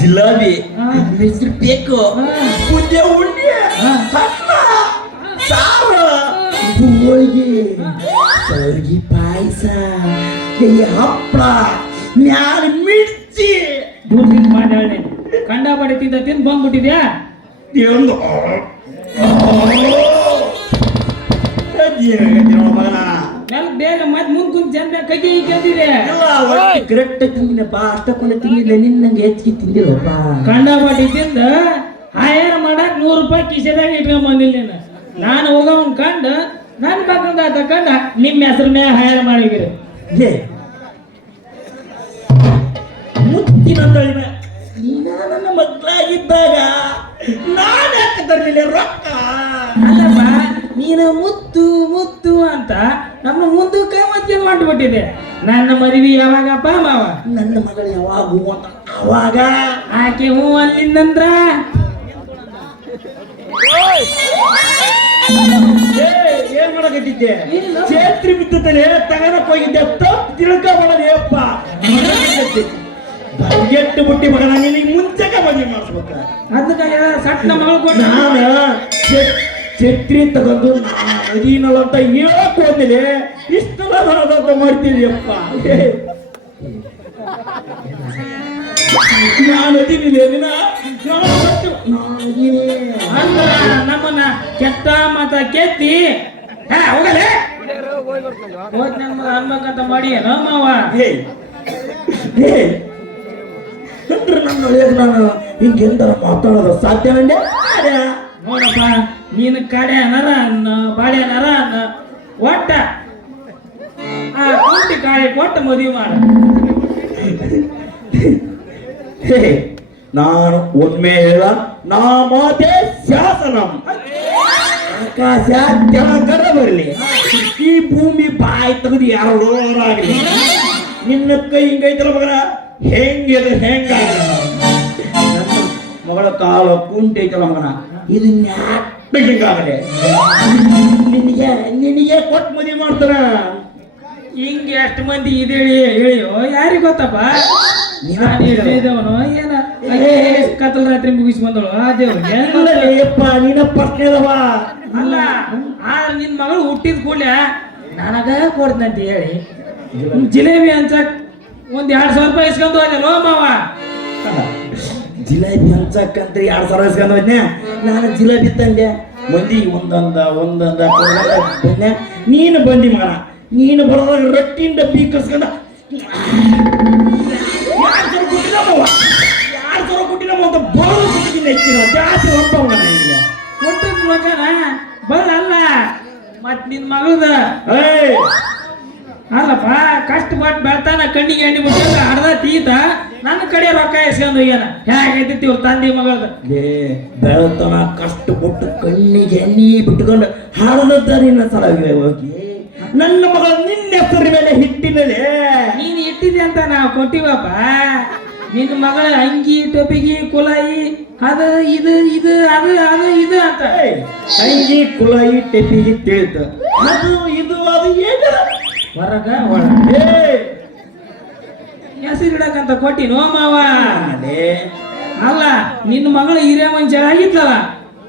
ಜಿಲಾಬಿ ಮೆಣಸಿನ ಬೇಕು ಪುಂಡೆ ಉಂಡೆ ಅನ್ನ ಸಾರು ಹೋಳಿಗೆ ಶಾವಿಗೆ ಪಾಯಸ ಹಪ್ಪಳ ಮ್ಯಾಲ ಮಿರ್ಚಿ ಮಾತಾಡಿ ಕಂಡ ಬಡಿತಿದ್ದ ತಿಂದು ಬಂದ್ಬಿಟ್ಟಿದ್ಯಾ ಒಂದು ಬೇಗ ಮತ್ ಮುಂದ್ ಕುಂತ್ ಜನ ಕೈ ಕೇಳಿದೆ ಕರೆಕ್ಟ್ ತಿಂದಿನಪ್ಪ ಅಷ್ಟಕ್ಕೊಂದು ತಿಂದಿಲ್ಲ ನಿನ್ನಂಗೆ ಹೆಚ್ಚಿಗೆ ತಿಂದಿಲ್ಲಪ್ಪ ಕಂಡ ಬಡಿ ತಿಂದ ಹಾಯಾರ ಮಾಡಕ್ 100 ರೂಪಾಯಿ ಕಿಸೆದಾಗ ಇಟ್ಕೊಂಡ್ ಬಂದಿಲ್ಲ ನೀನು ನಾನು ಹೋಗೋನ್ ಕಂಡ ನನ್ನ ಮಕ್ಕಳ ತಕೊಂಡ ನಿಮ್ಮ ಹೆಸರು ಮೇಲೆ ಹಾಯಾರ ಮಾಡಿಗಿರಿ ಮುತ್ತಿನ ತಳಿಮೆ ನೀನ ನನ್ನ ಮಕ್ಕಳಾಗಿದ್ದಾಗ ನಾನು ಯಾಕೆ ತರಲಿಲ್ಲ ರೊಕ್ಕ ಅಲ್ಲಪ್ಪ ನೀನು ಮುತ್ತು ಮುತ್ತು ಅಂತ ನಮ್ಮ ಮುಂದಕ್ಕೆ ಮತ್ತೆ ಮಾಡ್ಬಿಟ್ಟಿದೆ ನನ್ನ ಮದುವೆ ಯಾವಾಗಪ್ಪ ಮಾವ ನನ್ನ ಮಗಳು ಯಾವಾಗ ಅಂತ ಅವಾಗ ಆಕೆ ಹೂ ಅಲ್ಲಿಂದಂದ್ರ ಏನ್ ಮಾಡಕಟ್ಟಿದ್ದೆ ಚೇತ್ರಿ ಬಿದ್ದಲೆ ತಗನಕ್ ಹೋಗಿದ್ದೆ ತಪ್ಪು ತಿಳ್ಕೊಬಾರದೇಪ್ಪ ಬಗೆಟ್ಟು ಬುಟ್ಟಿ ಮಗನ ನಿನಗೆ ಮುಂಚೆಗೆ ಮದುವೆ ಮಾಡಿಸ್ಬೇಕ ಅದಕ್ಕೆ ಸಣ್ಣ ಮಗಳು ಕೊಟ್ಟು ನಾನು ಛತ್ರಿ ತಗೊಂಡು ಅದೀನಲ್ಲ ಅಂತ ಹೇಳಕ್ ಹೋದ್ಮೇಲೆ ಇಷ್ಟೆಲ್ಲ ಮಾಡ್ತೀನಿಯಪ್ಪ ನಾನು ಅದೀನಿಲ್ಲ ಅಂದ್ರ ನಮ್ಮನ್ನ ಕೆಟ್ಟ ಮತ ಕೆತ್ತಿ ಹೋಗಲೇ ಹೋದ್ ನಮ್ಮ ಅನ್ಬೇಕಂತ ಮಾಡಿ ಏನೋ ಮಾವ ನನ್ನ ನಾನು ಹಿಂಗೆಂತ ಮಾತಾಡೋದು ಸಾಧ್ಯ ನೋಡಪ್ಪ ನೀನು ಕಡೆ ನರ ಬಾಡೆ ನರ ಒಟ್ಟ ಆ ಕುಂಟಿ ಕಾಳಿ ಕೊಟ್ಟ ಮದುವೆ ಮಾಡ ನಾನು ಒಮ್ಮೆ ಹೇಳ ನಾ ಮಾತೆ ಶಾಸನಂ ಆಕಾಶ ಕೆಳಗಡೆ ಬರಲಿ ಈ ಭೂಮಿ ಬಾಯಿ ತೆಗೆದು ಯಾರೋ ಆಗಲಿ ನಿನ್ನ ಕೈ ಹಿಂಗೈತಲ್ಲ ಮಗನ ಹೆಂಗಿದು ಹೆಂಗಾಗಲ್ಲ ನನ್ನ ಮಗಳ ಕಾಲ ಕುಂಟಿ ಐತಲ್ಲ ಮಗನ ಇದು ಹಿಂಗಾಗಲಿ ನಿನಗೆ ನಿನಗೆ ಕೊಟ್ಟು ಮದುವೆ ಮಾಡ್ತಾರ ಹಿಂಗೆ ಎಷ್ಟು ಮಂದಿ ಇದೆ ಹೇಳಿಯೋ ಯಾರಿಗೆ ಗೊತ್ತಪ್ಪ ನಾನು ಹೇಳಿದವನು ಏನ ಕತ್ತಲ ರಾತ್ರಿ ಮುಗಿಸಿ ಬಂದಳು ಆ ದೇವ್ರಪ್ಪ ನಿನ್ನ ಪ್ರಶ್ನೆ ಅದಾವ ಅಲ್ಲ ಆದ್ರೆ ನಿನ್ ಮಗಳು ಹುಟ್ಟಿದ ಕೂಡಲೇ ನನಗ ಕೊಡ್ತಂತ ಹೇಳಿ ಜಿಲೇಬಿ ಅಂತ ಒಂದ್ 2,000 ರೂಪಾಯಿ ಇಸ್ಕೊಂಡು ಹೋದಲ್ಲೋ ಮಾವ ಜಿಲೇಬಿ ಹಂಚಕ್ಕಂತ 2,000 ಇಸ್ಕೊಂಡು ಹೋದ್ನೆ ನಾನು ಜಿಲೇಬಿ ತಂದೆ ಮಂದಿ ಒಂದೊಂದ ಬಂದೆ ನೀನು ಬಂದಿ ಮಗನ ನೀನು ಬರೋದಾಗ ರೊಟ್ಟಿನ ಡಬ್ಬಿ ಕಸ್ಕೊಂಡ 2,000 ಕೊಟ್ಟಿಲ್ಲ ಅಂತ ಬರೋದು ಕೊಟ್ಟಿಗಿಂತ ಹೆಚ್ಚಿನ ಜಾಸ್ತಿ ರೊಕ್ಕ ಮಗನ ಈಗ ಕೊಟ್ಟದ ರೊಕ್ಕನ ಬರಲ್ಲ ಮತ್ ನಿನ್ ಮಗಳದ ಅಲ್ಲಪ್ಪ ಕಷ್ಟಪಟ್ಟು ಬೆಳ್ತಾನ ಕಣ್ಣಿಗೆ ಎಣ್ಣೆ ಬಿಟ್ಟು ಅರ್ಧ ತೀತ ನನ್ನ ಕಡೆ ರೊಕ್ಕ ಇಸ್ಕೊಂಡು ಹೋಗ್ಯಾನ ಹೇಗೈತಿ ಇವ್ರ ತಂದೆ ಮಗಳದ ಬೆಳತನ ಕಷ್ಟಪಟ್ಟು ಕಣ್ಣಿಗೆ ಎಣ್ಣೆ ಬಿಟ್ಟುಕೊಂಡು ಹಾಡದ ನಿನ್ನ ಸಲಹೆ ಹೋಗಿ ನನ್ನ ಮಗಳು ನಿನ್ನ ಹೆಸರ ಮೇಲೆ ಹಿಟ್ಟಿನಲ್ಲಿ ನೀನು ಇಟ್ಟಿದ್ದೆ ಅಂತ ನಾವು ಕೊಟ್ಟಿವಪ್ಪ ನಿನ್ನ ಮಗಳ ಅಂಗಿ ಟೊಪಿಗಿ ಕುಲಾಯಿ ಅದು ಇದು ಇದು ಅದು ಅದು ಇದು ಅಂತ ಅಂಗಿ ಕುಲಾಯಿ ಟೆಪಿಗಿ ತಿಳಿತ ಅದು ಇದು ಅದು ಏನು ಹೊರಗ ಹೆಸರಿಡಕಂತ ಕೊಟ್ಟಿ ನೋ ಮಾವ ಅಲ್ಲ ನಿನ್ನ ಮಗಳು ಹಿರಿಯ ಮನುಷ್ಯ ಆಗಿತ್ತಲ್ಲ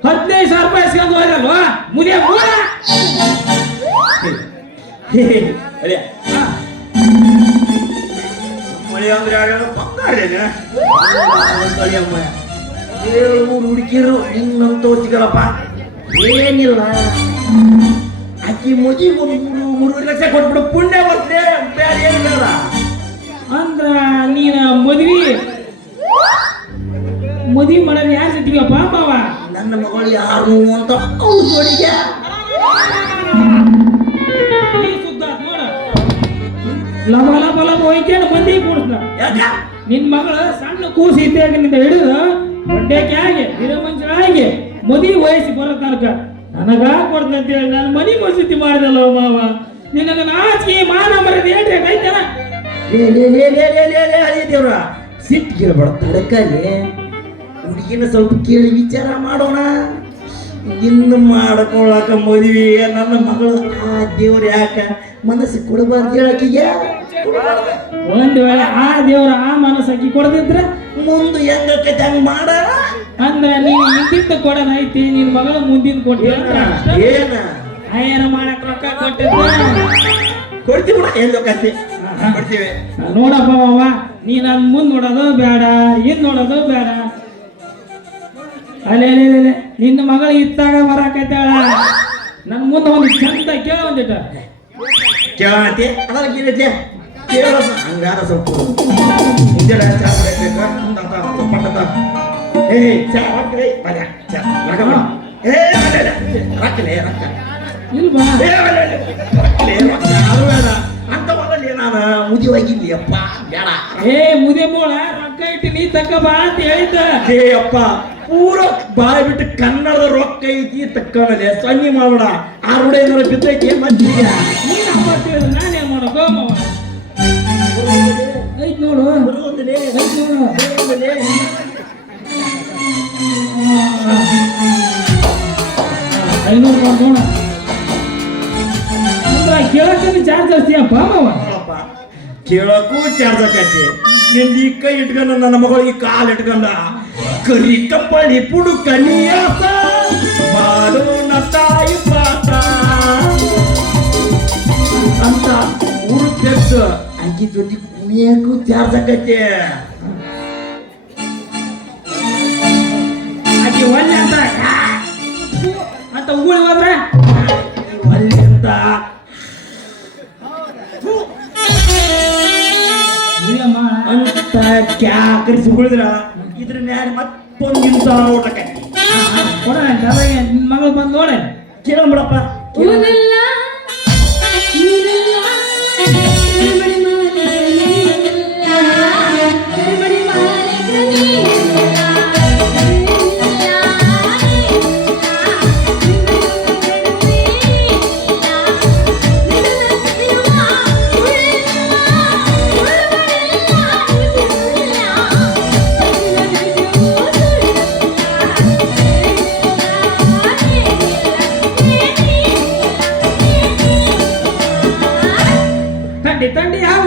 15,000 ರೂಪಾಯಿ ಇಸ್ಕೊಂಡು ಹೋದಲ್ವ ಮುದಿಯ ಮೂಲ ಮಳೆ ಅಂದ್ರೆ ಯಾರು ಬಂಗಾರೇನ 7-3 ಹುಡುಗಿರು ನಿನ್ನಂತ ಸಿಗಲ್ಲಪ್ಪ ಏನಿಲ್ಲ ಆಕಿ ಮದುವೆ 3 ಲಕ್ಷ ಕೊಟ್ಬಿಡು ಪುಣ್ಯ ಬರ್ತದೆ ಬೇರೆ ಏನಿಲ್ಲ ಅಂದ್ರ ನೀನ ಮದುವೆ ಮಾಡೋದು ಯಾರು ಸಿಗ್ತೀವಪ್ಪ ಮಾವ ನನ್ನ ಮಗಳು ಯಾರು ಅಂತ ಅವಳಿಗೆ ಲಭ ಲಭ ಲಭ ಹೋಯ್ತೇನು ಮಂದಿ ಕೂಡಿಸ್ನ ನಿನ್ ಮಗಳು ಸಣ್ಣ ಕೂಸಿ ಇದ್ದಾಗಿನಿಂದ ಹಿಡಿದು ದೊಡ್ಡಕ್ಕೆ ಆಗಿ ಹಿರಮಂಚರಾಗಿ ಮದುವೆ ವಯಸ್ಸಿ ಬರೋ ತನಕ ನನಗ ಕೊಡ್ತಂತೇಳಿ ನಾನು ಮನಿ ಮಸೂತಿ ಮಾಡಿದಲ್ಲ ಮಾವ ನಿನಗ ನಾಚಿಕೆ ಮಾನ ಮರದ ಏನ್ರಿ ಆಯ್ತಾನ ದೇವ್ರ ಸಿಟ್ಟಿಗಿರಬೇಡ ತಡಕಲ್ಲಿ ಹುಡುಗಿನ ಸ್ವಲ್ಪ ಕೇಳಿ ವಿಚಾರ ಮಾಡೋಣ ಇನ್ನು ಮಾಡ್ಕೊಳಕ ಮದುವೆ ನನ್ನ ಮಗಳು ಆ ದೇವ್ರ ಯಾಕ ಮನಸ್ಸು ಕೊಡಬಾರ್ದು ಹೇಳಕ್ಕಿಗೆ ಒಂದ್ ವೇಳೆ ಆ ದೇವ್ರ ಆ ಮನಸ್ಸಾಕಿ ಕೊಡದಿದ್ರ ಮುಂದೆ ಹೆಂಗೈತೆ ಹಂಗ ಮಾಡ ಅಂದ್ರ ನೀನು ಹಿಂದಿದ್ದ ಕೊಡೋದೈತಿ ನಿನ್ ಮಗಳ ಮುಂದಿನ ಕೊಟ್ಟಿಲ್ಲ ಏನ ಹೈಯರ್ ಮಾಡಕ್ ರೊಕ್ಕ ಕೊಟ್ಟಿದ್ದ ಕೊಡ್ತೀವಿ ಬಿಡ ಏನ್ ಲೋಕತಿ ಕೊಡ್ತೀವಿ ನೋಡಪ್ಪ ಅವ್ವ ನೀ ನನ್ ಮುಂದ್ ನೋಡೋದು ಬೇಡ ಹಿಂದ್ ನೋಡೋದು ಬೇಡ ಅಲ್ಲೇ ನಿನ್ನ ಮಗಳು ಇತ್ತಾಗ ಬರಾಕೈತಾಳ ನನ್ ಮುಂದೆ ಒಂದು ಚಂದ ಕೇಳ ಒಂದಿಟ್ಟ ಕೇಳತಿ ಅದ್ರ ಗಿರತಿ ಕೇಳ ಹಂಗಾರ ಸ್ವಲ್ಪ ಮುಂಜಾನೆ ಚಾ ಕುಡಿಬೇಕು ಏ ಚಾ ಹಾಕ್ರಿ ಬರ ಚಾ ರೊಕ್ಕ ಏ ರೊಕ್ಕಲೇ ರೊಕ್ಕ ಇಲ್ವಾ ಅಂತವಲ್ಲ ನಾನು ಮುದಿವಾಗಿದ್ದೀಯಪ್ಪ ಬೇಡ ಏ ಮುದೆ ಬೋಳ ರೊಕ್ಕ ಇಟ್ಟು ನೀ ತಕ್ಕ ಬಾ ಅಂತ ಹೇಳಿದ್ದ ಏ ಅಪ್ಪ ಪೂರ ಬಾಯ್ ಬಿಟ್ಟು ಕನ್ನಡದ ರೊಕ್ಕ ಐತಿ ತಕ್ಕನದೆ ಸನ್ನಿ ಮಾಡೋಣ ಆ ರೂಢ ಏನಾರ ಬಿದ್ದೈತಿ ಮಜ್ಜಿಗೆ ನೀನ್ ಹಬ್ಬ ತಿಳಿದ ನಾನೇನ್ ಮಾಡೋದು ಮಾವ ಐತ್ ನೋಡು ಬರುವುದಿಲ್ಲ ಐತ್ ನೋಡು ಐನೂರು ನೋಡ ಕೇಳಕ್ಕೆ ಚಾರ್ಜ್ ಜಾಸ್ತಿ ಅಪ್ಪ ಮಾವ ಕೇಳಕ್ಕೂ ಚಾರ್ಜ್ ಆಕೈತಿ ನಿಂದ ಈ ಕೈ ಇಟ್ಕೊಂಡ ನನ್ನ ಮಗಳು ಈ ಕಾಲ್ ಇಟ್ಕೊಂಡ ಕರಿ ಕಪ್ಪಳಿ ಪುಡುಕ ನಿಯಾಸ ಮಾಡೋಣ ತಾಯಿ ಪಾತ ಅಂತ ಮೂರು ತೆಗ್ದು ಆಕಿ ಜೊತೆ ಕುಣಿಯಕ್ಕೂ ಚಾರ್ಜ್ ಆಕೈತಿ ಆಕೆ ಒಳ್ಳೆ ಅಂತ ಉಗುಳಿ ಹೋದ್ರೆ ಅಲ್ಲಿ ಅಂತ ಅಂತ ಕ್ಯಾಕರಿಸಿ ಉಳಿದ್ರ ಇದ್ರ ಮ್ಯಾಲ ಮತ್ತೊಂದು ನಿಮಿಷ ಊಟಕ್ಕೆ ಕೊಡ ನಿನ್ನ ಮಗಳು ಬಂದು ನೋಡ ಕೇಳಂಬಿಡಪ್ಪ ತಂಡಿ ತಂಡಿ ಯಾವ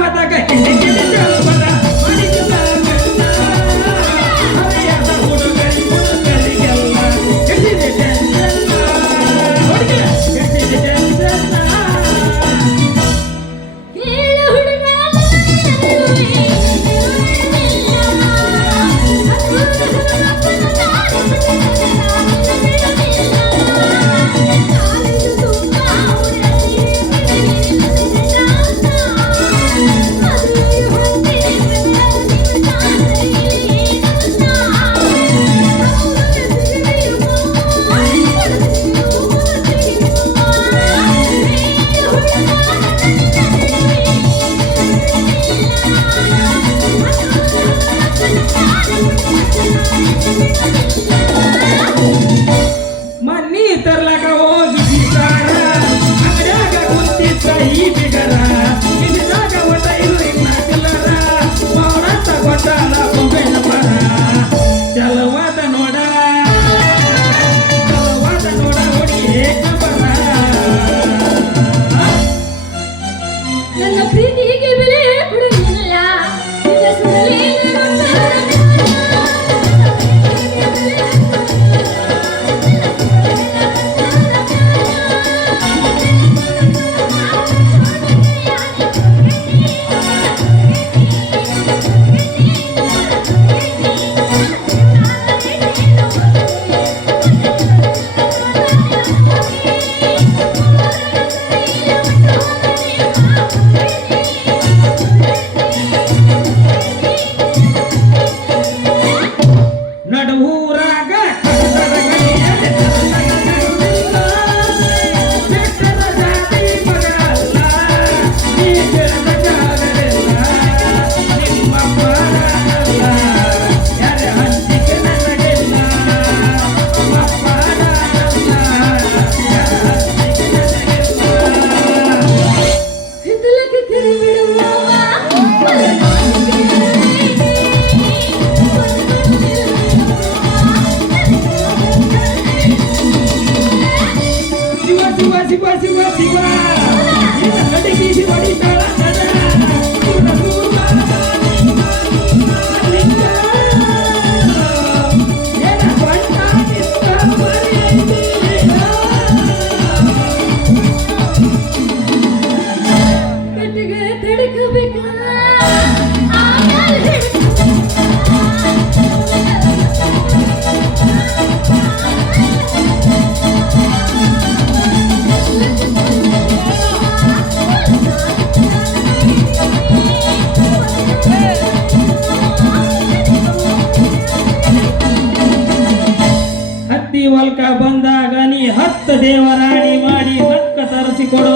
ಜನ್ಮಕ್ಕ ಬಂದಾಗ ನೀ 10 ದೇವರಾಣಿ ಮಾಡಿ ನಕ್ಕ ತರಿಸಿಕೊಡು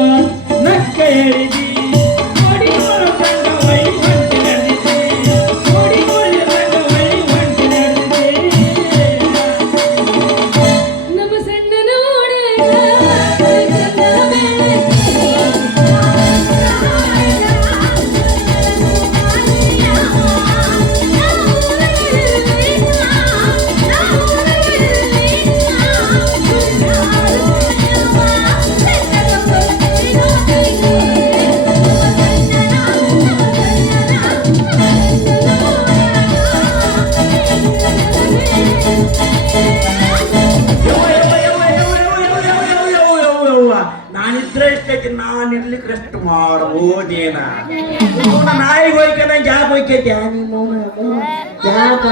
ನಕ್ಕ ಹೇಳಿದಿ ನೋಡಿ ರಂಗ ಒಳ್ಳಿ ಹೊಂಟಿ ನಡೆದಿದ್ದೆ ನೋಡಿ ರಂಗ ಒಳ್ಳಿ ಹೊಂಟಿ ನಡೆದಿದ್ದೆ ನಮ್ಮ ಸಣ್ಣ ನೋಡ ನಾನಿದ್ರೆ ಇಷ್ಟಕ್ಕೆ ನಾನಿರ್ಲಿಕ್ಕೆ ರೆಸ್ಟ್ ಮಾಡಬಹುದೇನ ನಾಯಿಗೆ ಹೋಯ್ಕನ ಯಾಕೆ ಹೋಯ್ಕೈತಿ ಯಾಕ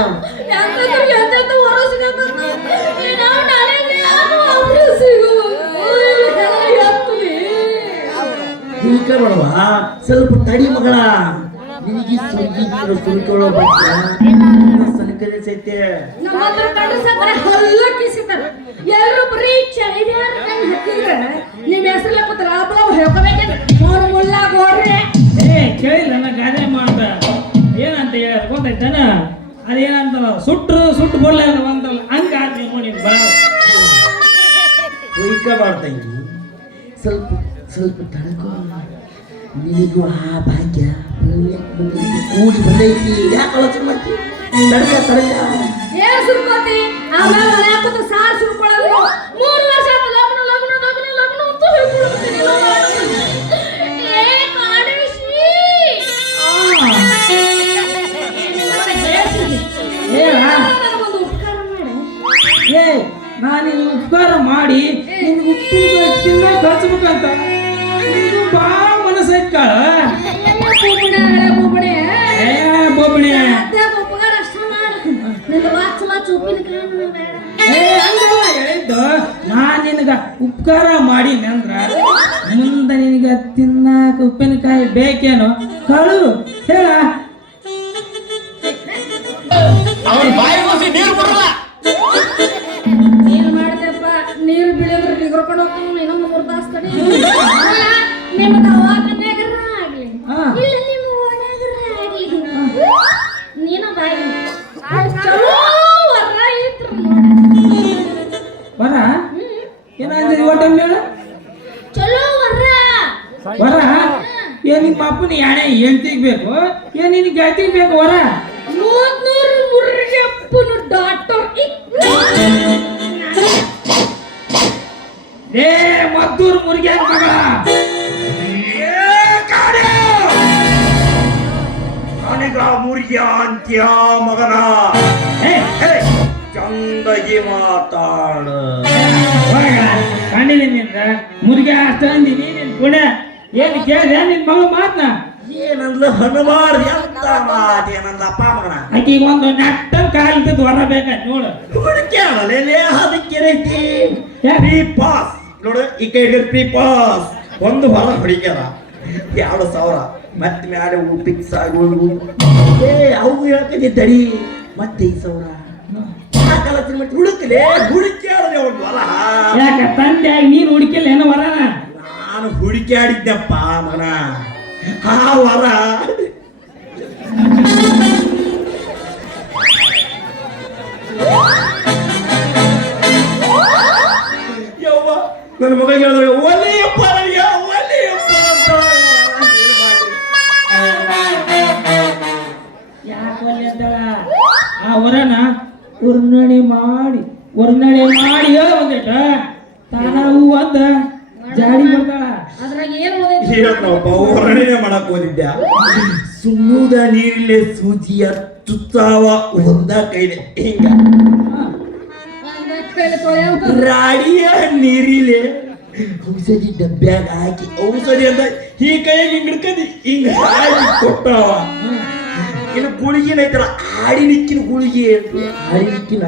ಹೀಗೆ ಮಾಡುವ ಸ್ವಲ್ಪ ತಡಿ ಮಗಳ ನಿನಗೆ ಸುರಿಕೊಳ್ಳೋ ಸೈತೆ ನಮ್ಮ ಹತ್ರ ಕಂಡ್ರೆ ಸಾಕ್ರೆ ಹಲ್ಲ ಕಿಸಿತಾರ ಎಲ್ಲರೂ ಬರೀ ಚಳಿದಾರ ಕಣ್ಣು ಹತ್ತಿದ್ರೆ ನಿಮ್ಮ ಹೆಸರಲ್ಲೇ ಕೂತ್ರ ಅಬ್ಬಳ ಹೇಳ್ಕೋಬೇಕಿದ್ರೆ ನೋಡು ಮುಳ್ಳ ಗೋಡ್ರೆ ಕೇಳಿಲ್ಲ ನಾ ಗಾದೆ ಮಾಡ್ದ ಏನಂತ ಹೇಳ ಗೊತ್ತಾಯ್ತಾನ ಅದೇನಂತಲ್ಲ ಸುಟ್ಟು ಬರಲ್ಲ ಅಂತಲ್ಲ ಹಂಗ ಆದ್ರಿ ನೋಡಿ ಒಯ್ಕ ಮಾಡ್ತಂಗಿ ಸ್ವಲ್ಪ ಸ್ವಲ್ಪ ತಡ್ಕೋ ನಿನಗೂ ಆ ಭಾಗ್ಯ ಕೂಡಿ ಬಂದೈತಿ ಯಾಕೆ ಆಲೋಚನೆ ಮಾಡ್ತಿ ತಡ್ಕ ಏನ್ ಸುರ್ಕೋತಿ ಆಮೇಲೆ ಮನೆ ಹಾಕೋತ ಸಾರ್ ಸುರ್ಕೊಳ್ಳೋದು 3 ವರ್ಷ ಆತ ಲಗ್ನ ಲಗ್ನ ಲಗ್ನ ಲಗ್ನ ಅಂತ ಹೇಳ್ಕೊಡ್ತೀನಿ ಏ ಕಾಡೇಶಿ ನನಗೊಂದು ಉಪಕಾರ ಮಾಡೆ ನಾನು ಉಪಕಾರ ಮಾಡಿ ನಿನ್ಗೆ ಉಪ್ಪಿನ ತಿನ್ನೋಕೆ ಹಚ್ಬೇಕಂತ ನಿನ್ಗೂ ಭಾಳ ಮನಸ್ಸೈತ್ ಕಾಳ ಬೊಬ್ಬಣೆ ಬೋಬಣೆ ಉಪಕಾರ ಅಷ್ಟ ಮಾಡು ನಿನ್ನ ವಾಚ್ ಉಪ್ಪಿನಕಾಯಿ ಬೇಡ ಹಂಗಲ್ಲ ಹೇಳಿದ್ದು ನಾನ್ ನಿನಗ ಉಪಕಾರ ಮಾಡೀನಿ ಅಂದ್ರ ಮುಂದೆ ನಿನಗ ತಿನ್ನಾಕ ಉಪ್ಪಿನಕಾಯಿ ಬೇಕೇನೋ ಕಳು ಹೇಳ ನೀನ್ ಮಾಡ್ದಪ್ಪ ನೀರು ಬೀಳಿದ್ರೆ ನಿಗರ್ಕೊಂಡು ಹೋಗ್ತೀನಿ ಇನ್ನೊಂದು 3 ತಾಸು ತಡಿ ನಿಮ್ಮ ದವಾಖಾನ್ಯಾಗರ ಆಗ್ಲಿ ಇಲ್ಲ ನಿಮ್ಮ ಓಣ್ಯಾಗರ ಆಗ್ಲಿ ನೀನು ಬಾಯಿ ಚಲೋ ವರ ಇತ್ರ ವರ ಏನಾದ್ರಿ ಒಟ್ಟಲ್ಲಿ ಹೇಳ ಚಲೋ ವರ ವರ ಏನ್ ನಿಮ್ಮ ಅಪ್ಪನ ಯಾಣೆ ಹೆಂಡ್ತಿಗ್ ಬೇಕು ಏನ್ ನಿನ್ ಗೆಳತಿಗ್ ಬೇಕು ವರ 300 ಮುರ್ಗಪ್ಪನ ಡಾಕ್ಟರ್ ಏ ಮದ್ದೂರ್ ಮುರ್ಗ್ಯಾನ ಮಗಳ ನನಗ ಮುರಿಯ ಅಂತ್ಯ ಮಗನ ಚಂದಗಿ ಮಾತಾಡ ಕಂಡಿನಿಂದ ಮುರ್ಗ ಅಷ್ಟ ಅಂದಿನಿ ನಿನ್ ಪುಣ್ಯ ಏನ್ ಕೇಳಿದೆ ನಿನ್ ಮಗ ಮಾತ್ನ ಏನಂದ್ಲ ಹನುಮಾರ್ ಎಂತ ಮಾತೇನಂದ ಅಪ್ಪ ಮಗನ ಆಕಿಗೆ ಒಂದು ನೆಟ್ಟನ್ ಕಾಲಿದ್ದದ್ದು ವರ ಬೇಕಂತ ನೋಡು ಕೇಳಲೇ ಅದಕ್ಕೇನೈತಿ ಫ್ರೀ ಪಾಸ್ ನೋಡು ಈ ಕೈಗೆ ಫ್ರೀ ಪಾಸ್ ಒಂದು ಹೊರ ಹೊಡಿಕ್ಯಾರ 2,000 ಮತ್ತೆ ಮ್ಯಾಲೆ ಫಿಕ್ಸ್ ಆಗಿ ಅವು ಹೇಳ್ತಿದ್ದೆ ತಡಿ ಮತ್ತೆ 5,000 ಮತ್ತೆ ಹುಡುಕಲೇ ಹುಡುಕ್ಯಾಡದೆ ಒಂದು ಹೊರ ಯಾಕ ತಂದೆ ಆಗಿ ನೀನ್ ಹುಡುಕಿಲ್ಲ ಏನೋ ವರನ ನಾನು ಹುಡುಕ್ಯಾಡಿದ್ದಪ್ಪ ಮಗನ ಆ ವರ ಯವ್ವ ನನ್ನ ಮಗ ಹೇಳಿದ್ರೆ ಒಲೆಯಪ್ಪ ಒಲೆಯಪ್ಪ ಅಂತ ಯಾಕೆ ಅಂತಳ ಆ ವರನ ವರ್ಣನೆ ಮಾಡಿ ಒಂದಿಟ ತಾನ ಹೂ ಅಂದ ಜಾಡಿ ಬರ್ತಾಳ ಅದ್ರಾಗ ಏನು ಓದೈತಿ ಏನಪ್ಪ ವರ್ಣನೆ ಮಾಡಕ್ ಹೋಗಿದ್ದೆ ಸುಣ್ಣದ ನೀರಿಲೆ ಸೂಜಿಯ ತುತ್ತಾವ ಒಂದ ಕೈದೆ ಹಿಂಗ ರಾಡಿಯ ನೀರಿಲೆ ಔಷಧಿ ಡಬ್ಬ್ಯಾಗ ಹಾಕಿ ಔಷಧಿ ಅಂತ ಈ ಕೈಯಾಗ ಹಿಂಗ್ ಹಿಡ್ಕಂದು ಹಿಂಗ ಹಾಕಿ ಕೊಟ್ಟವ ಇನ್ನು ಗುಳಿಗಿನ ಐತಲ್ಲ ಆಡಿನಿಕ್ಕಿನ ಗುಳಿಗೆ ಆಡಿನಿಕ್ಕಿನ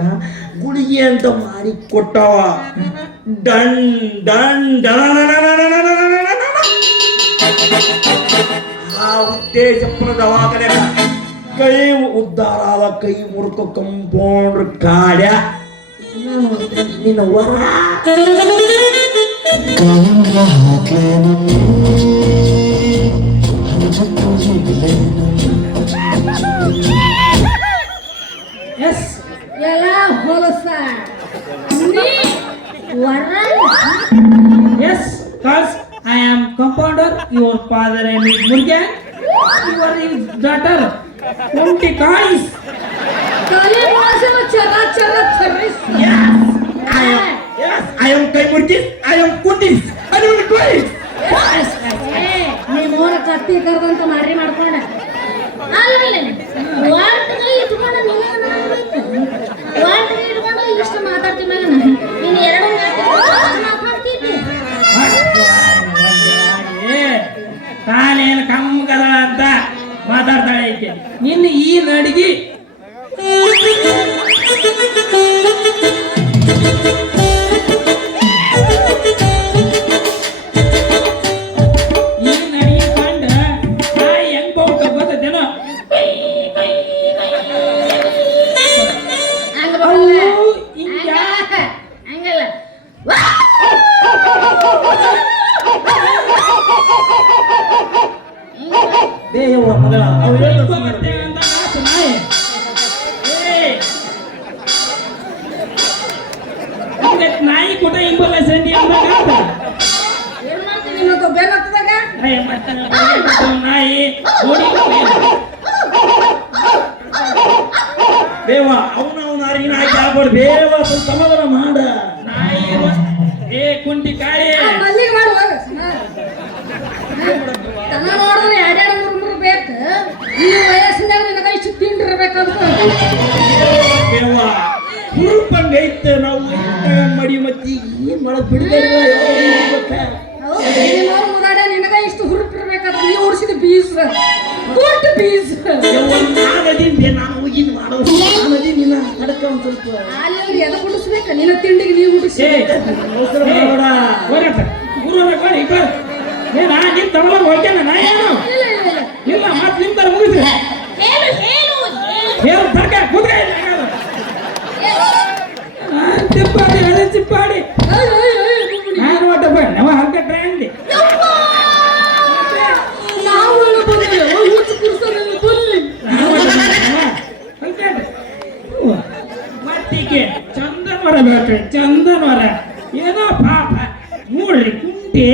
ಗುಳಿಗೆ ಅಂತ ಮಾಡಿ ಕೊಟ್ಟವ ಡನ್ ಡನ್ ಆ ಉದ್ದೇಶಪುರ ದವಾಖಾನೆ ಕೈ ಉದ್ದಾರ ಆದ ಕೈ ಮುರುಕ ಕಂಪೌಂಡ್ರ್ ಕಾಡ್ಯ ನಿನ್ನ ವರ ಎಸ್ ಎಲ್ಲ ಹೊಲಸ ನೀ ವರ ಎಸ್ ಕಾಲ್ಸ್ I am compounder your father name is Murugan your is daughter ಕುಂಟಿ ಕಾಯಿಸ್ ತಲೆ ಮಾಸನ ಚರ ಚರ ಚರಿಸ್ Yes, I am Kai Murkis, I am Kundis, I am Kundis. ನೀ ಮೋರ ಕತ್ತಿ ಕರ್ದಂತ ಮಾಡ್ರಿ ಮಾಡ್ಕೊಂಡ ಅಲ್ಲ ವಾರ್ಡ್ಗೆ ಇಟ್ಕೊಂಡು ವಾರ್ಡ್ಗೆ ಇಟ್ಕೊಂಡು ಇಷ್ಟು ಮಾತಾಡ್ತಿ ಮೇಲೆ ನೀನು ಎರಡು ಮಾತಾಡ್ತಿದ್ದೆ ತಾನೇನು ಕಮ್ಮಗದ ಅಂತ ಮಾತಾಡ್ತಾಳೆ ಐತೆ ನಿನ್ನ ಈ ನಡಿಗೆ ಈ ನಡಿಗೆ ಕಂಡ ತಾಯಿ ಹೆಂಗ್ ಬಹುತ ಗೊತ್ತೇನೋ ಹಂಗ ಹಂಗಲ್ಲ ದೇವ ಮಗಳ ನಾಯಿ ಕೊಟ್ಟ ಇಂಬಲ್ಲ ಸಂಧಿ ಅಂದಾಗ ಏನ್ ಮಾಡ್ತೀನಿ ನಿನ್ನದು ಬೇಕತ್ತದಾಗ ನಾಯಿ ನೋಡಿ ದೇವ ಅವನ ಅರಿಗಿನ ಹಾಕಿ ಆಗ್ಬಾರ್ದು ದೇವ ಸ್ವಲ್ಪ ಸಮಾಧಾನ ಮಾಡ ನಾಯಿ ಏ ಕುಂಟಿ ಕಾಳಿ ಮಲ್ಲಿಗೆ ಮಾಡುವಾಗ ತನ ನೋಡಿದ್ರೆ ಎರಡೆರಡು ಮೂರು ಬೇಕು ಈ ವಯಸ್ಸಿನಾಗ ನಿನಗ ಇಷ್ಟು ತಿಂಡಿರ್ಬೇಕಂತ ದೇವ ಹುರುಪಂಗ ಐತೆ ನಾವು ಮಾಡಿ ಮತ್ತೆ ಏನ್ ಮಾಡಕ್ ಬಿಡ್ತಾರಿಲ್ಲ ಮುದಾಡೆ ನಿನಗ ಇಷ್ಟು ಹುರುಪಿರ್ಬೇಕಂತ ನೀ ಓಡಿಸಿದ ಬೀಸ್ ಗುಡ್ ಬೀಸ್ ನಾನದೀನಿ ನಾನು ಹೋಗಿ ಮಾಡೋದು ನಾನದೀನಿ ನಿನ್ನ ನಡಕ ಒಂದ್ ಸ್ವಲ್ಪ ಅಲ್ಲಿ ಎದ ಕುಡಿಸ್ಬೇಕ ನಿನ್ನ ತಿಂಡಿಗೆ ನೀವು ಕುಡಿಸಿ ಅವಸರ ಮಾಡಬೇಡ. ನಿಮ್ ತಗೊಳ ಹೋಗ್ಯಾನ ನಾ ಏನು ಇಲ್ಲ ಮತ್ ನಿಮ್ ತರ ಮುಗಿದ್ರಿ ಹೇಳು ಹೇಳು ಹೇಳು ತರ್ಕ ಕೂತ್ಕ ಚಿಪ್ಪಾಡಿ ಅದೇ ಚಿಪ್ಪಾಡಿ ನಾನು ಒಟ್ಟಪ್ಪ ನವ ಹಂಗ ಟ್ರೆಂಡ್ ನಾವು ಹುಚ್ಚು ಕುರ್ಸೋದ್ರಲ್ಲಿ ಬಲ್ಲಿ ಮತ್ತಿಗೆ ಚಂದನವರ ಬೇಕ್ರಿ ಚಂದನವರ ಏನೋ ಪಾಪ ನೋಡ್ರಿ ಕುಂಟಿ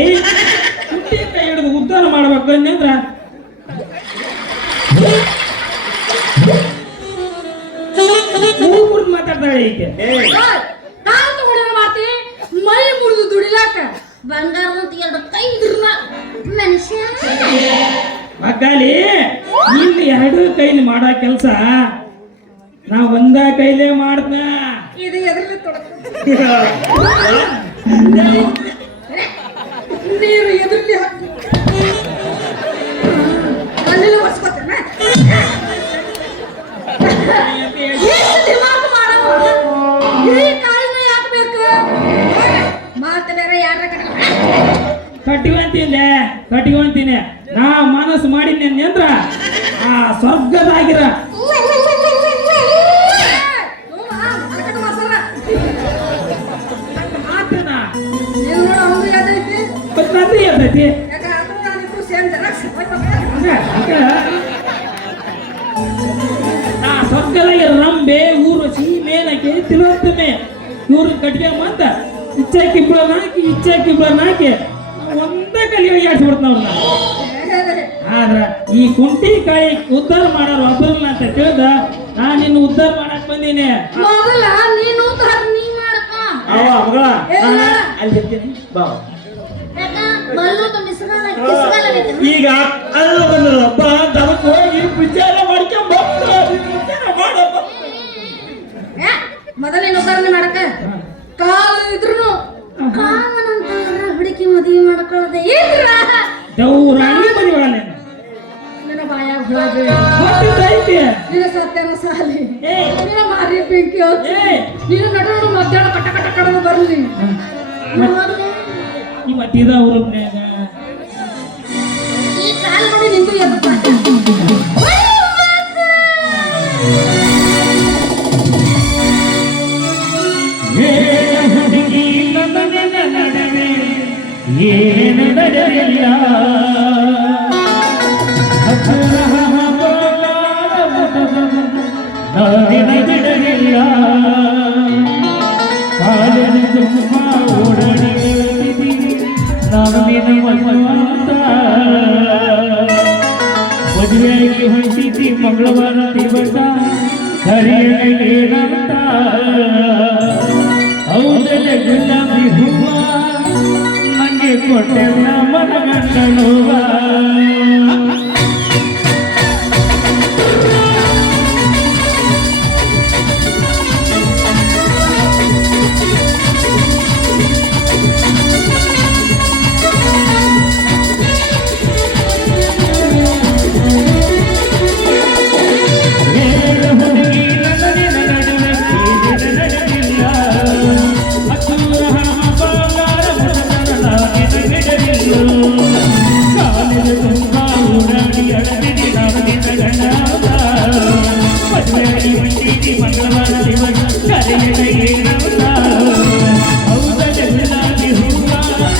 ಕೈ ಹಿಡಿದು ಉದ್ಧಾರ ಮಾಡ್ಬೇಕು ಅಂದ್ರ ಮೂರು ಮಾತಾಡ್ತಾಳೆ ಈಕೆ ಕಾಲ್ ತಗೊಂಡೇನು ಮಾಡ್ತಿ ಮೈ ಮುರಿದು ದುಡಿಲಾಕ ಬಂಗಾರ ಅಂತ ಎರಡು ಕೈ ಇದ್ರನ್ನ ಮನುಷ್ಯ ಮಗ್ಗಾಲಿ ನಿನ್ನ ಎರಡು ಕೈಲಿ ಮಾಡೋ ಕೆಲಸ ನಾ ಒಂದ ಕೈಲೇ ಮಾಡ್ದ ಇದು ಎದ್ರಲ್ಲಿ ನೀರು ಎದುರ್ಲಿ ಹಾಕಿ ಅಲ್ಲಿ ಒರ್ಸ್ಕೊತೇನ ದಿಮಾಕು ಮಾಡವ ಈ ಕಾಯಿನ ಯಾಕೆ ಬೇಕು ಮಾತು ಬೇರೆ ಯಾರ ಕಟ್ಟಿಕೊಂತೀನಿ ನಾ ಮನಸ್ಸು ಮಾಡಿದ್ನಿ ಅಂದ್ರ ಆ ಸ್ವರ್ಗದಾಗಿರ ಮಾತನ ನದಿ ಇರ್ತೈತಿ ಆ ಸ್ವರ್ಗದಾಗಿರ ರಂಬೆ ಊರ್ವಶಿ ಮೇನಕೆ ತಿಲೋತ್ತಮೆ ಇವ್ರ ಕಟ್ಗೆ ಮಂದ ಇಚ್ಛಾಕಿಬ್ಬಳನ್ನ ಹಾಕಿ ಒಂದೇ ಕಲಿಗೆ ಆಡ್ಸ್ಬಿಡ್ತಾವ್ರನ್ನ ಆದ್ರ ಈ ಕುಂಟಿ ಕಾಯಿ ಉದ್ಧಾರ ಮಾಡೋರು ಒಬ್ಬರಲ್ಲ ಅಂತ ತಿಳಿದ ನಾ ನಿನ್ನ ಉದ್ಧಾರ ಮಾಡಕ್ ಬಂದೀನಿ ಮೊದಲ ನೀನು ನೀ ಮಾಡಕ ಮಗಳ ಅಲ್ಲಿ ಬರ್ತೀನಿ ಬಾ ಈಗ ಅಲ್ಲ ಬಂದಪ್ಪ ಅದಕ್ಕೆ ಹೋಗಿ ವಿಚಾರ ಮಾಡ್ಕೊಂಡ್ ಮಾಡಪ್ಪ ಮೊದಲೇನು ಉದಾಹರಣೆ ಮಾಡಕ ಕಾಲು ಇದ್ರು ಕಾಮನಂತ ಹುಡುಕಿ ಮದುವೆ ಮಾಡ್ಕೊಳ್ಳೋದೇ ಇದ್ರ ದೌರಾಣಿ ಮದುವೆ ನನ್ನ ಬಾಯಾಗ ಹುಳ ಬೀಳ ನಿನ್ನ ಸತ್ಯನ ಸಾಲಿ ನಿನ್ನ ಮಾರಿ ಬೆಂಕಿ ಹಚ್ಚಿ ನಿನ್ನ ನಡು ಮಧ್ಯಾಹ್ನ ಕಟ್ಟ ಕಟ್ಟ ಕಡದು ಬರ್ಲಿ ಇವತ್ತಿದ ಊರನ್ಯಾಗ ಈ ಕಾಲು ನೋಡಿ ನಿಂತು ಎದ್ದ ಏನು ನಡೆಯಲಿಲ್ಲ ನಾದಿನ ಬಿಡಲಿಲ್ಲ ಕಾಲಿನ ತುಂಬ ಓಡಾಡಿ ನಾನು ನಿನ್ನ ಮದುವೆಯಾಗಿ ಹೊಂಟಿದ್ದಿ ಮಂಗಳವಾರ ದಿವಸ ಹರಿಯನೇನಂತ ಹೌದಲೆ ಗುಲಾಬಿ ಹೂವ ನಂಗೆ ಕೊಟ್ಟೆಲ್ಲ ಮನಗಂಡನುವ ಮಂಗಳವಾರ ದಿವಸ ಹೌದಲ್ಲಾಗಿ ಹೂವ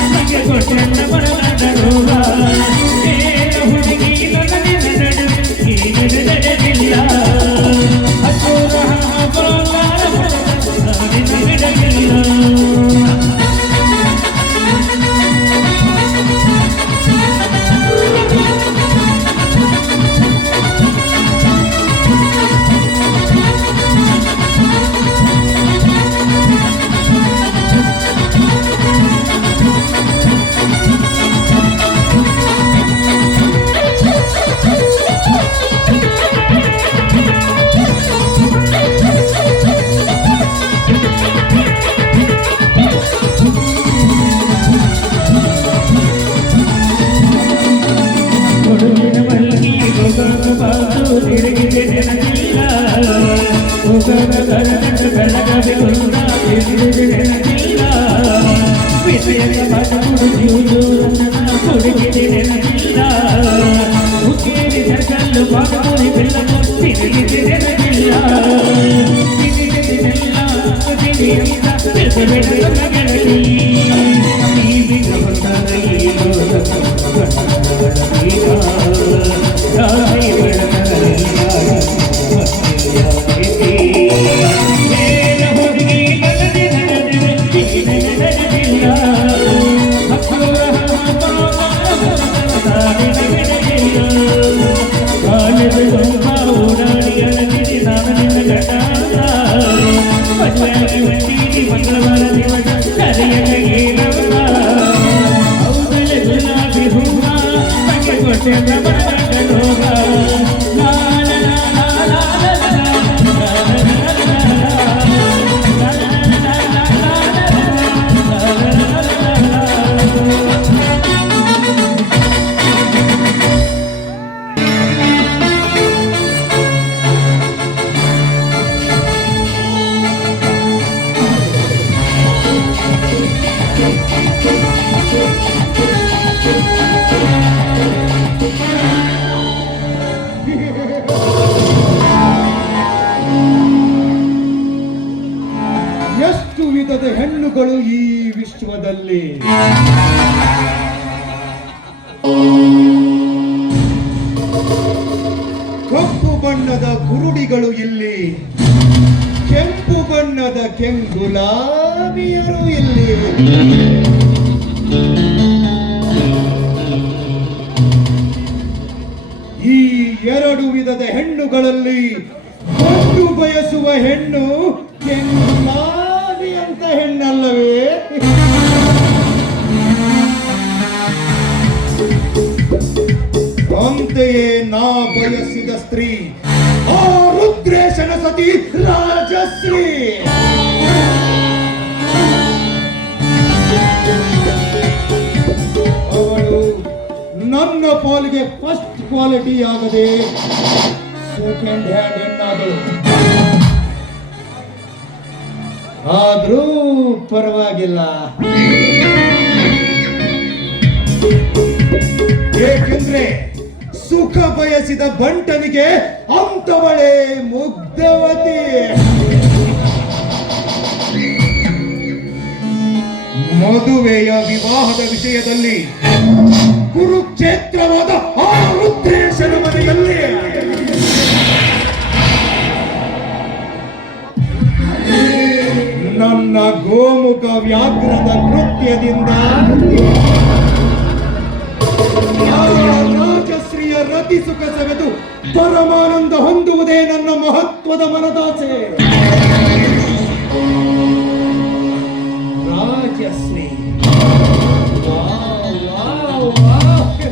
ನನಗೆ ಕೊಟ್ಟೆಲ್ಲ ಮನಗಂಡನುವ ಹುಡುಗಿ ನನಗೆ ನಡೆದಿಲ್ಲ ಬಿಡಲಿಲ್ಲ ಮಂಗಳವಾರ ದಿವಸ ಹೌದಲೆ ಗುಲಾಬಿ ಹೂವ ನನಗೆ ಕೊಟ್ಟೆಲ್ಲ ಮನಗಂಡನುವ ಎಷ್ಟು ವಿಧದ ಹೆಣ್ಣುಗಳು ಈ ವಿಶ್ವದಲ್ಲಿ. ಕಪ್ಪು ಬಣ್ಣದ ಕುರುಡಿಗಳು ಇಲ್ಲಿ, ಕೆಂಪು ಬಣ್ಣದ ಕೆಂಗುಲಾಬಿಯರು ಇಲ್ಲಿ. ಈ ಎರಡು ವಿಧದ ಹೆಣ್ಣುಗಳಲ್ಲಿ ಗಂಡು ಬಯಸುವ ಹೆಣ್ಣು ಕೆಂಗುಲಾಬಿ ಅಂತ ಹೆಣ್ಣಲ್ಲವೇ? ಅಂತೆಯೇ ನಾ ಬಯಸಿದ ಸ್ತ್ರೀ ಆ ರುದ್ರೇಶನ ಸತಿ ರಾಜಶ್ರೀ. ಅವಳು ನನ್ನ ಪಾಲಿಗೆ ಫಸ್ಟ್ ಕ್ವಾಲಿಟಿ ಆಗದೆ ಸೆಕೆಂಡ್ ಹ್ಯಾಂಡ್ ಹೆಣ್ಣಾದಳು. ಆದ್ರೂ ಪರವಾಗಿಲ್ಲ, ಏಕೆಂದ್ರೆ ಸುಖ ಬಯಸಿದ ಬಂಟನಿಗೆ ಅಂತವಳೆ ಮುಗ್ಧವತಿ. ಮದುವೆಯ ವಿವಾಹದ ವಿಷಯದಲ್ಲಿ ಕುರುಕ್ಷೇತ್ರವಾದ ಆ ರುದ್ರೇಶನ ಮನೆಯಲ್ಲಿ ನನ್ನ ಗೋಮುಖ ವ್ಯಾಘ್ರದ ಕೃತ್ಯದಿಂದ ರಾಜಶ್ರೀಯ ರತಿ ಸುಖ ಸವೆದು ಪರಮಾನಂದ ಹೊಂದುವುದೇ ನನ್ನ ಮಹತ್ವದ ಮನದಾಸೆ. Rajashree wow, wow, wow.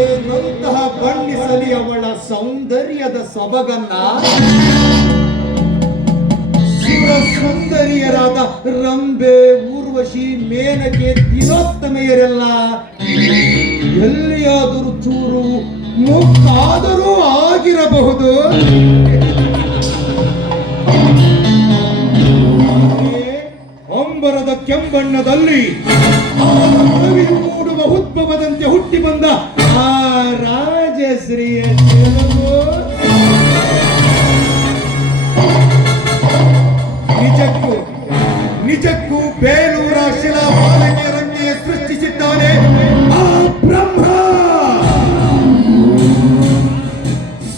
ಏನಂತಹ ಬಣ್ಣಿಸಲಿ ಅವಳ ಸೌಂದರ್ಯದ ಸೊಬಗನ್ನ. ಶಿವ ಸುಂದರಿಯರಾದ ರಂಬೆ, ಊರ್ವಶಿ, ಮೇನಕೆ, ತಿಲೋತ್ತಮೆಯರೆಲ್ಲ ಎಲ್ಲಿಯಾದರೂ ಚೂರು ಮುಕ್ಕಾದರೂ ಆಗಿರಬಹುದು. ಅಂಬರದ ಕೆಂಬಣ್ಣದಲ್ಲಿ ರವಿಯು ಮೂಡುವ ಉದ್ಭವದಂತೆ ಹುಟ್ಟಿ ಬಂದ ಆ ರಾಜಶ್ರೀಯ ಚೆಲುವು ನಿಜಕ್ಕೂ ಬೇಲೂರ ಶಿಲಾಮಾಲಿನ್ಯರನ್ನೇ ಸೃಷ್ಟಿಸಿದ್ದಾನೆ ಆ ಬ್ರಹ್ಮ.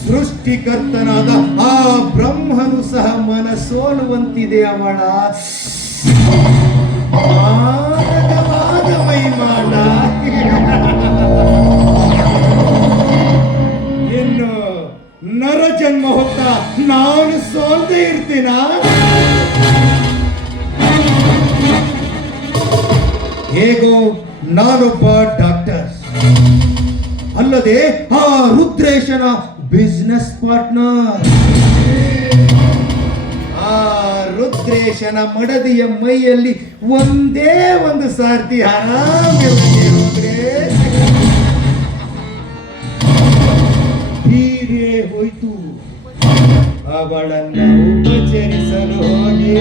ಸೃಷ್ಟಿಕರ್ತನಾದ ಆ ಬ್ರಹ್ಮನು ಸಹ ಮನಸೋಲುವಂತಿದೆ ಅವಳ ಮಾನವವಾದ ಮೈಮಾಟ. ಇನ್ನು ನರ ಜನ್ಮ ಹೊತ್ತ ನಾನು ಸೋಲ್ದೇ ಇರ್ತೀನ? ಹೇಗೋ ನಾನೊಬ್ಬ ಡಾಕ್ಟರ್, ಅಲ್ಲದೆ ಆ ರುದ್ರೇಶನ ಬಿಸ್ನೆಸ್ ಪಾರ್ಟ್ನರ್. ಆ ರುದ್ರೇಶನ ಮಡದಿಯ ಮೈಯಲ್ಲಿ ಒಂದೇ ಒಂದು ಸಾರ್ತಿ ಆರಾಮಿರೋದ್ರೆ ಹೀಗೆ ಹೋಯ್ತು. ಅವಳನ್ನು ಉಪಚರಿಸಲು ಹೋಗಿ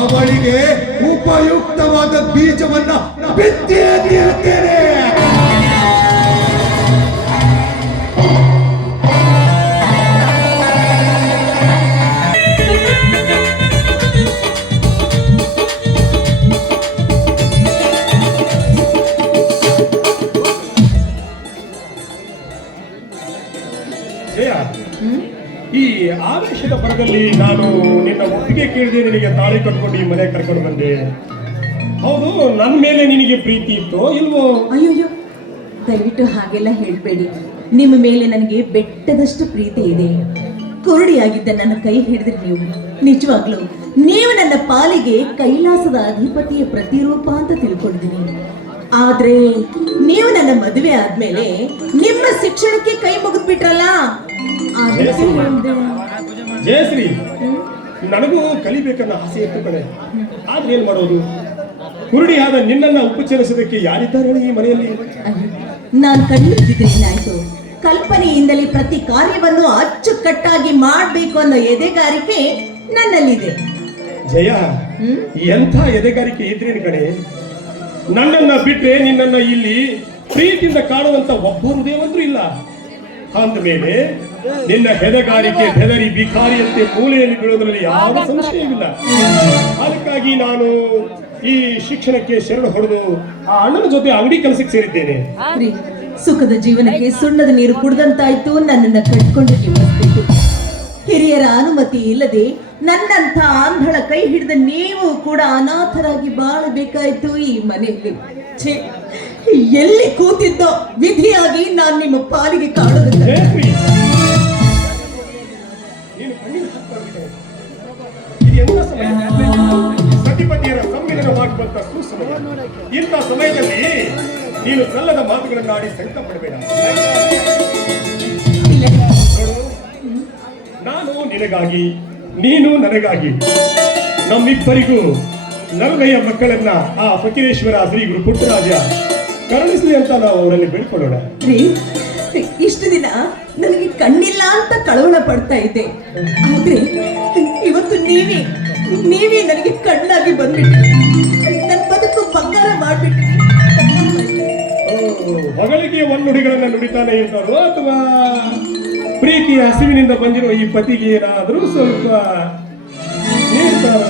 ಅವಳಿಗೆ ಉಪಯುಕ್ತವಾದ ಬೀಜವನ್ನ ಬಿತ್ತೇ ನೀಡುತ್ತೇನೆ. ಈ ಆವೇಶದ ಬರದಲ್ಲಿ ನಾನು ನಿನ್ನ ಒಪ್ಪಿಗೆ ಕೇಳಿದೆ, ನಿನಗೆ ತಾಳಿ ಕಟ್ಕೊಂಡು ಈ ಮನೆ ಕರ್ಕೊಂಡು ಬಂದೆ. ಹೌದು, ನನ್ನ ಮೇಲೆ ನಿನಗೆ ಪ್ರೀತಿ ಇತ್ತೋ ಇಲ್ವೋ? ಅಯ್ಯೋ, ದಯವಿಟ್ಟು ಹಾಗೆಲ್ಲ ಹೇಳಬೇಡಿ. ನಿಮ್ಮ ಮೇಲೆ ನನಗೆ ಬೆಟ್ಟದಷ್ಟು ಪ್ರೀತಿ ಇದೆ. ಕುರುಡಿಯಾಗಿದ್ದ ನನ್ನ ಕೈ ಹಿಡಿದ್ರಿ ನೀವು. ನಿಜವಾಗ್ಲೂ ನೀವು ನನ್ನ ಪಾಲಿಗೆ ಕೈಲಾಸದ ಅಧಿಪತಿಯ ಪ್ರತಿರೂಪ ಅಂತ ತಿಳ್ಕೊಂಡಿದ್ದೀನಿ. ಆದ್ರೆ ನೀವು ನನ್ನ ಮದುವೆ ಆದ್ಮೇಲೆ ನಿಮ್ಮ ಶಿಕ್ಷಣಕ್ಕೆ ಕೈ ಮುಗಿದ್ಬಿಟ್ರಲ್ಲ. ಜಯಶ್ರೀ, ನನಗೂ ಕಲಿಬೇಕನ್ನ ಆಸೆ ಇತ್ತು ಕಣೆ. ಆದ್ರೆ ಏನ್ ಮಾಡೋದು? ಕುರುಡಿಯಾದ ನಿನ್ನನ್ನ ಉಪಚರಿಸೋದಕ್ಕೆ ಯಾರಿದ್ದಾರೆ ಈ ಮನೆಯಲ್ಲಿ? ನಾನು ಕಣ್ಣಿಟ್ಟಿದ್ರೆ ಏನಾಯ್ತು? ಕಲ್ಪನೆಯಿಂದಲೇ ಪ್ರತಿ ಕಾರ್ಯವನ್ನು ಅಚ್ಚುಕಟ್ಟಾಗಿ ಮಾಡಬೇಕು ಅನ್ನೋ ಎದೆಗಾರಿಕೆ ನನ್ನಲ್ಲಿದೆ. ಜಯ, ಎಂಥ ಎದೆಗಾರಿಕೆ ಇದ್ರೇನು ಕಣೆ. ನನ್ನನ್ನ ಬಿಟ್ರೆ ನಿನ್ನನ್ನ ಇಲ್ಲಿ ಪ್ರೀತಿಯಿಂದ ಕಾಣುವಂತ ಒಬ್ಬರು ದೇವಂತರೂ ಇಲ್ಲ. ಅಂದ ಮೇಲೆ ನಿನ್ನ ಹೆದಗಾರಿಕೆ ಬೆದರಿ ಬಿಕಾರಿಯಂತೆ ಮೂಲೆಯಲ್ಲಿ ಬೀಳೋದ್ರಲ್ಲಿ ಯಾವ ಸಂಶಯವಿಲ್ಲ. ಅದಕ್ಕಾಗಿ ನಾನು ಈ ಶಿಕ್ಷಣಕ್ಕೆ ಶರಣ ಹೊಡೆದು ಆ ಅಣ್ಣನ ಜೊತೆ ಅಂಗಡಿ ಕೆಲಸಕ್ಕೆ ಸೇರಿದ್ದೇನೆ. ಸುಖದ ಜೀವನಕ್ಕೆ ಸುಣ್ಣದ ನೀರು ಕುಡ್ದಂತಾಯ್ತು. ನನ್ನನ್ನ ಕಟ್ಕೊಂಡು ಜೀವನಿಸ್ಬೇಕು. ಹಿರಿಯರ ಅನುಮತಿ ಇಲ್ಲದೆ ನನ್ನಂಥ ಆಂಧಳ ಕೈ ಹಿಡಿದ ನೀವು ಕೂಡ ಅನಾಥರಾಗಿ ಬಾಳಬೇಕಾಯ್ತು ಈ ಮನೆಯಲ್ಲಿ. ಛೇ, ಎಲ್ಲಿ ಕೂತಿದ್ದೋ ವಿಧಿಯಾಗಿ ನಾನು ನಿಮ್ಮ ಪಾಲಿಗೆ ಕಾಣೋದಿಲ್ಲ. ಸತಿಪತಿಯರ ಸಮ್ಮಿಲನವಾಗುವಂತ ಸುಸಮಯ. ಇಂಥ ಸಮಯದಲ್ಲಿ ನೀನು ಸಲ್ಲದ ಮಾತುಗಳನ್ನಾಡಿ ಸಂಕಟ ಪಡಬೇಡ. ನಾನು ನಿನಗಾಗಿ, ನೀನು ನನಗಾಗಿ, ನಮ್ಮಿಬ್ಬರಿಗೂ ನರುಳೆಯ ಮಕ್ಕಳನ್ನ ಆ ಫಕೀರೇಶ್ವರ ಶ್ರೀ ಗುರು ಪುಟ್ಟರಾಜ ಕರುಣಿಸಲಿ ಅಂತ ನಾವು ಅವರಲ್ಲಿ ಬೇಡ್ಕೊಳ್ಳೋಣ. ಇಷ್ಟು ದಿನ ನನಗೆ ಕಣ್ಣಿಲ್ಲ ಅಂತ ಕಳವಳ ಪಡ್ತಾ ಇದ್ದೆ. ಆದ್ರೆ ಇವತ್ತು ನೀವೇ ನನಗೆ ಕಣ್ಣಾಗಿ ಬಂದ್ಬಿಟ್ರಿ. ನನ್ನ ಬದುಕು ಬಂಗಾರ ಮಾಡ್ಬಿಟ್ರಿ. ಹೊಗಳಿಗೆ ಒನ್ನುಡಿಗಳನ್ನ ನುಡಿತಾನೆ ಇರ್ತಾರೋ ಅಥವಾ ಪ್ರೀತಿಯ ಹಸಿವಿನಿಂದ ಬಂದಿರುವ ಈ ಪತಿಗೆ ಏನಾದರೂ ಸ್ವಲ್ಪ ನೀಡ್ತಾರ.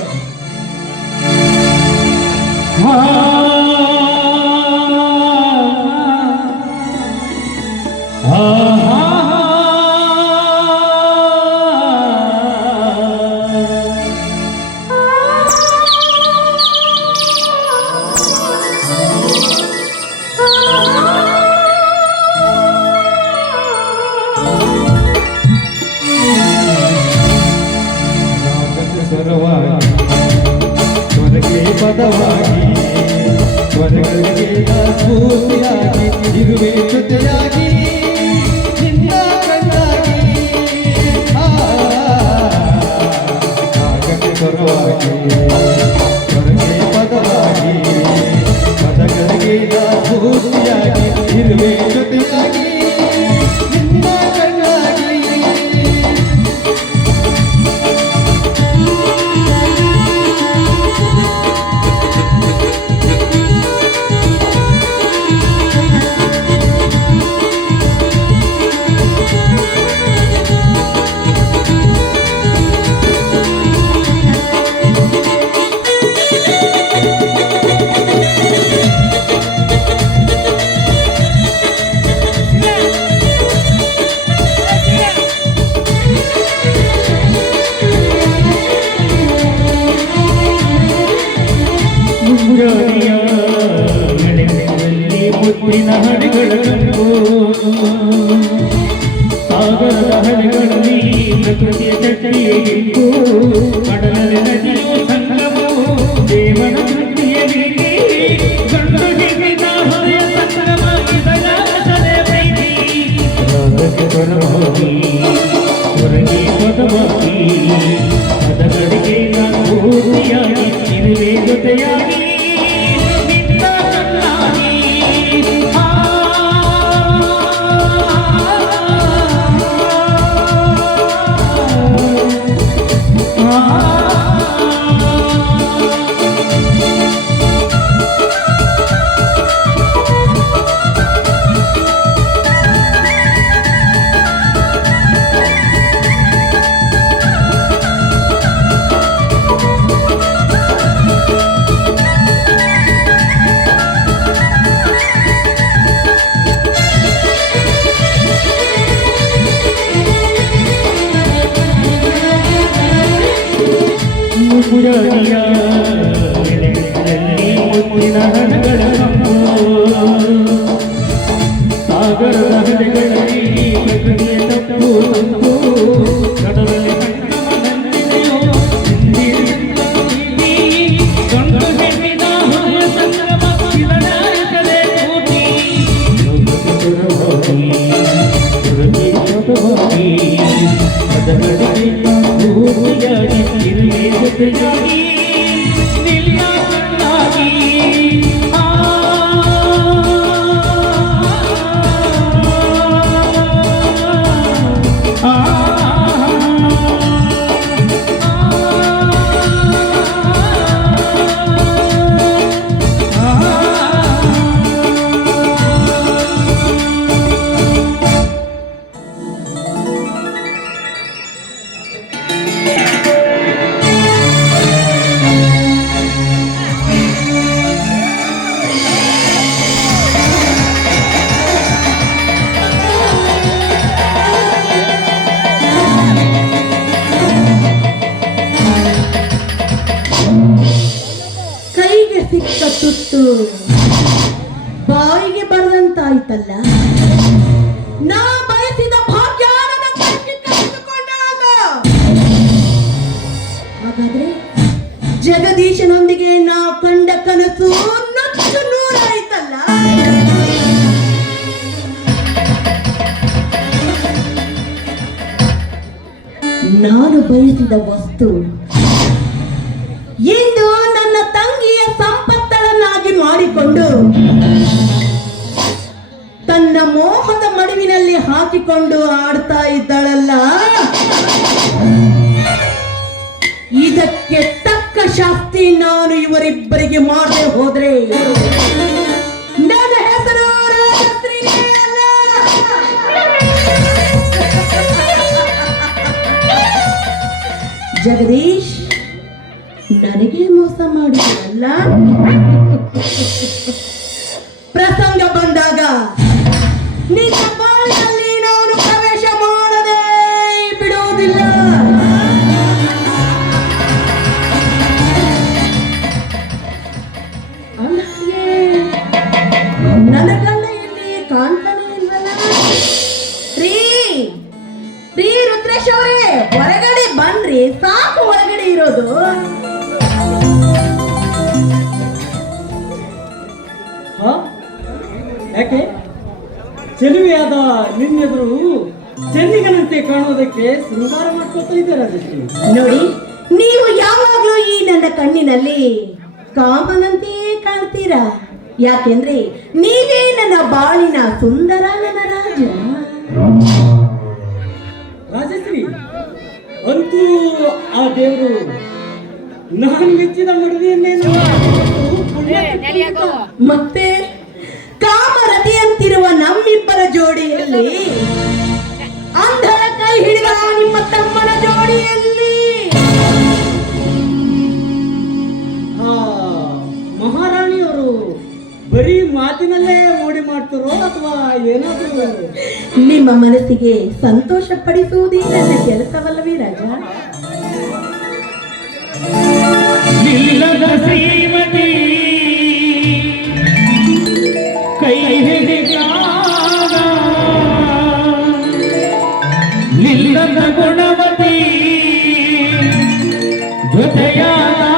ಸ್ವರಗೆ ಪದವಾಗಿ ಸ್ವರಗಳಿಗೆ ಸ್ಫೂರ್ತಿಯಾಗಿ ಇರುವೆ ಜೊತೆಯಾಗಿ ನಿನ್ನ ಕಣ್ಣಾಗಿ ಆಗಕ್ಕೆ ಸ್ವರವಾಗಿ ಸ್ವರಗೆ ಪದವಾಗಿ ಪದಗಳಿಗೆ ಸ್ಫೂರ್ತಿಯಾಗಿ ಇರುವೆ ಜೊತೆಯಾಗಿ ನಿನ್ನ ಕಣ್ಣಾಗಿ ಮುಂಜಾನೆಯ ನಡೆಗಳಲ್ಲಿ ಮುತ್ತಿನ ಹಣಗಳ ಕಂಡು ಸಾಗರದ ಹಣಗಳಲ್ಲಿ ಪ್ರಕೃತಿಯ ಚಕ್ರಿಯು ಕಡಲಲ್ಲಿ ನದಿಯು ಸಂಗಮವು ದೇವನ ಕೃತಿಯಲ್ಲಿ ಗಂಡು ಹಿಡಿದ ಹೊರೆಯ ಸಂಗಮ ಇದರಾಗದೆ ಪ್ರೀತಿ ರಾಗಕ್ಕೆ ಪರವಾಗಿ ಹೊರಗೆ ಪದವಾಗಿ ಪದಗಳಿಗೆ ಪೂರ್ತಿಯಾಗಿ ಇರುವೆ ಜೊತೆಯಾಗಿ ನಿನ್ನ ಕಣ್ಣಾಗಿ ಮುಂಜಾನೆಯ ನಡೆಗಳಲ್ಲಿ ಮುತ್ತಿನ ಹಣಗಳ ಕಂಡು ಸಾಗರದ ಹಣಗಳಲ್ಲಿ ಪ್ರಕೃತಿಯ ತಪ್ಪು ತಂದು ಕಡಲಲ್ಲಿ ಸಂಗಮ ನಂದಿದೆಯೋ ಗಂಡು ಹೆಣ್ಣಿನ ಹೊರೆಯ ಸಂಗಮ ಇದರಾಗದೆ ಕೋಟಿ ಜೊತೆಯಾಗಿ ನಿನ್ನ ಕಣ್ಣಾಗಿ ಕೈಗೆ ಸಿಕ್ಕ ತುತ್ತು ಬಾಯಿಗೆ ಬರದಂತಾಯ್ತಲ್ಲ. ನಾ ಬಯಸಿದ ಭಾಗ್ಯ ನನ್ನ ಕೈಗೆ ಕಸಿದುಕೊಂಡಳಲ್ಲ. ಹಾಗಾದ್ರೆ ಜಗದೀಶನೊಂದಿಗೆ ನಾ ಕಂಡ ಕನಸು ನುಚ್ಚು ನೂರಾಯ್ತಲ್ಲ. ನಾನು ಬಯಸಿದ ವಸ್ತು ಇಂದು ನನ್ನ ತಂಗಿಯ ಸಂಪತ್ತಳನ್ನಾಗಿ ಮಾಡಿಕೊಂಡು ತನ್ನ ಮೋಹದ ಮಡುವಿನಲ್ಲಿ ಹಾಕಿಕೊಂಡು ಆಡ್ತಾ ಇದ್ದಾಳಲ್ಲ. ಇದಕ್ಕೆ ತಕ್ಕ ಶಾಸ್ತಿ ನಾನು ಇವರಿಬ್ಬರಿಗೆ ಮಾಡದೆ ಹೋದ್ರೆ ನನ್ನ ಹೆಸರು ರಾಜಶ್ರೀನೇ ಅಲ್ಲ. ಜಗದೀಶ್, ನನಗೆ ಮೋಸ ಮಾಡಿದಲ್ಲ. ಪ್ರಸಂಗ ಬಂದಾಗ ನಿನ್ನ ಬಾಳಿನಲ್ಲಿ ನಾನು ಪ್ರವೇಶ ಮಾಡದೆ ಬಿಡುವುದಿಲ್ಲ. ಅಲ್ಲಿಗೆ ನನ್ನ ಗಂಡ ಇಲ್ಲಿ ಕಾಣ್ತಾನೆ ಇಲ್ವಲ್ಲ? ರೀ ರುದ್ರೇಶ್ ಅವರೇ, ಹೊರಗಡೆ ಬನ್ರಿ, ಸಾಕು ಒಳಗಡೆ ಇರೋದು. ಯಾಕೆ ಚೆಲುವೆಯಾದ ನಿನ್ನೆದುರು ಚೆನ್ನಿಗನಂತೆ ಕಾಣುವುದಕ್ಕೆ ಶೃಂಗಾರ ಮಾಡ್ಕೊತಾ ಇದ್ದಾರೆ ಅದಕ್ಕೆ. ನೋಡಿ, ನೀವು ಯಾವಾಗ್ಲೂ ಈ ನನ್ನ ಕಣ್ಣಿನಲ್ಲಿ ಕಾಮನಂತೆಯೇ ಕಾಣ್ತೀರಾ. ಯಾಕೆಂದ್ರೆ ನೀವೇ ನನ್ನ ಬಾಳಿನ ಸುಂದರ ನನ್ನ ರಾಜ. ರಾಜಶ್ರೀ, ಅಂತೂ ಆ ದೇವರು ನಾನು ಮೆಚ್ಚಿದ ಮಡುವೆಯನ್ನೇನು ಮತ್ತೆ ಕಾಮರತಿಯಂತಿರುವ ನಮ್ಮಿಬ್ಬರ ಜೋಡಿಯಲ್ಲಿ, ಅಂಧರ ಕೈ ಹಿಡಿದ ನಿಮ್ಮ ತಮ್ಮನ ಜೋಡಿಯಲ್ಲಿ, ಮಹಾರಾಣಿಯವರು ಬರೀ ಮಾತಿನಲ್ಲೇ ಮೋಡಿ ಮಾಡ್ತಾರೋ ಅಥವಾ ಏನಾದರೂ ನಿಮ್ಮ ಮನಸ್ಸಿಗೆ ಸಂತೋಷ ಪಡಿಸುವುದೇ ನನ್ನ ಕೆಲಸವಲ್ಲವೇ ರಾಜ? ನಿಲ್ಲದ ಶ್ರೀಮತಿ ಕೈ ಹಿಡಿದಾಗ, ನಿಲ್ಲದ ಗುಣವತಿ ಜೊತೆಯಾದಾಗ,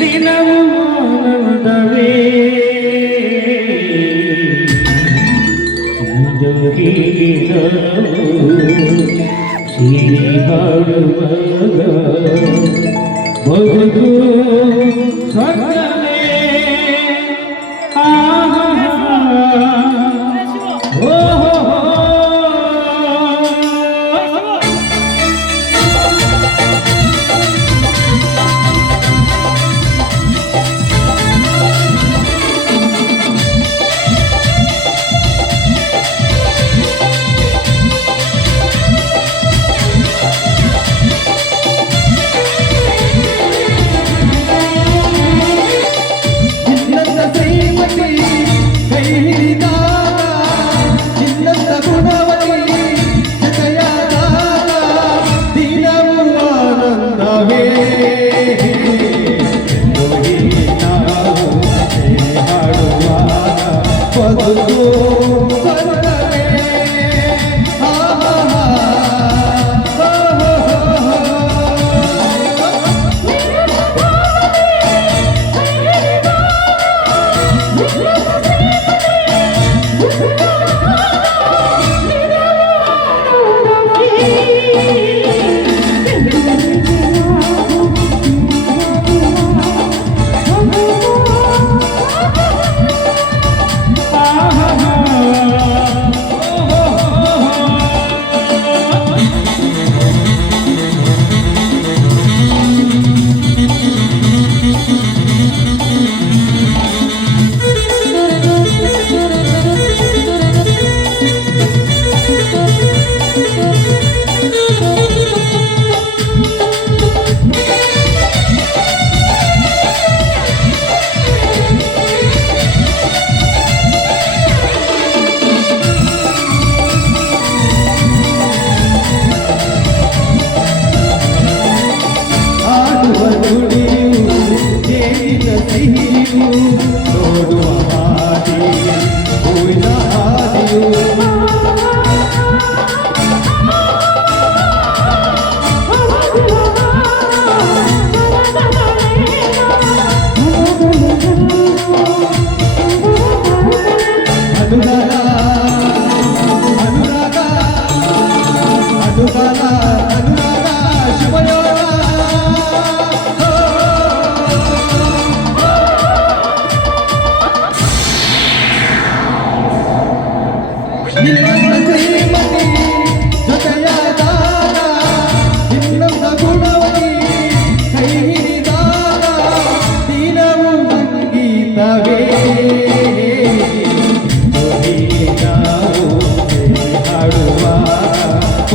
ದಿನವೂ ಆನಂದವೇ. ಇದು ಹೀಗೆ ಸಿರಿ ಹಾಡುವಾಗ ಬದುಕು ಸ್ವರ್ಗವೇ.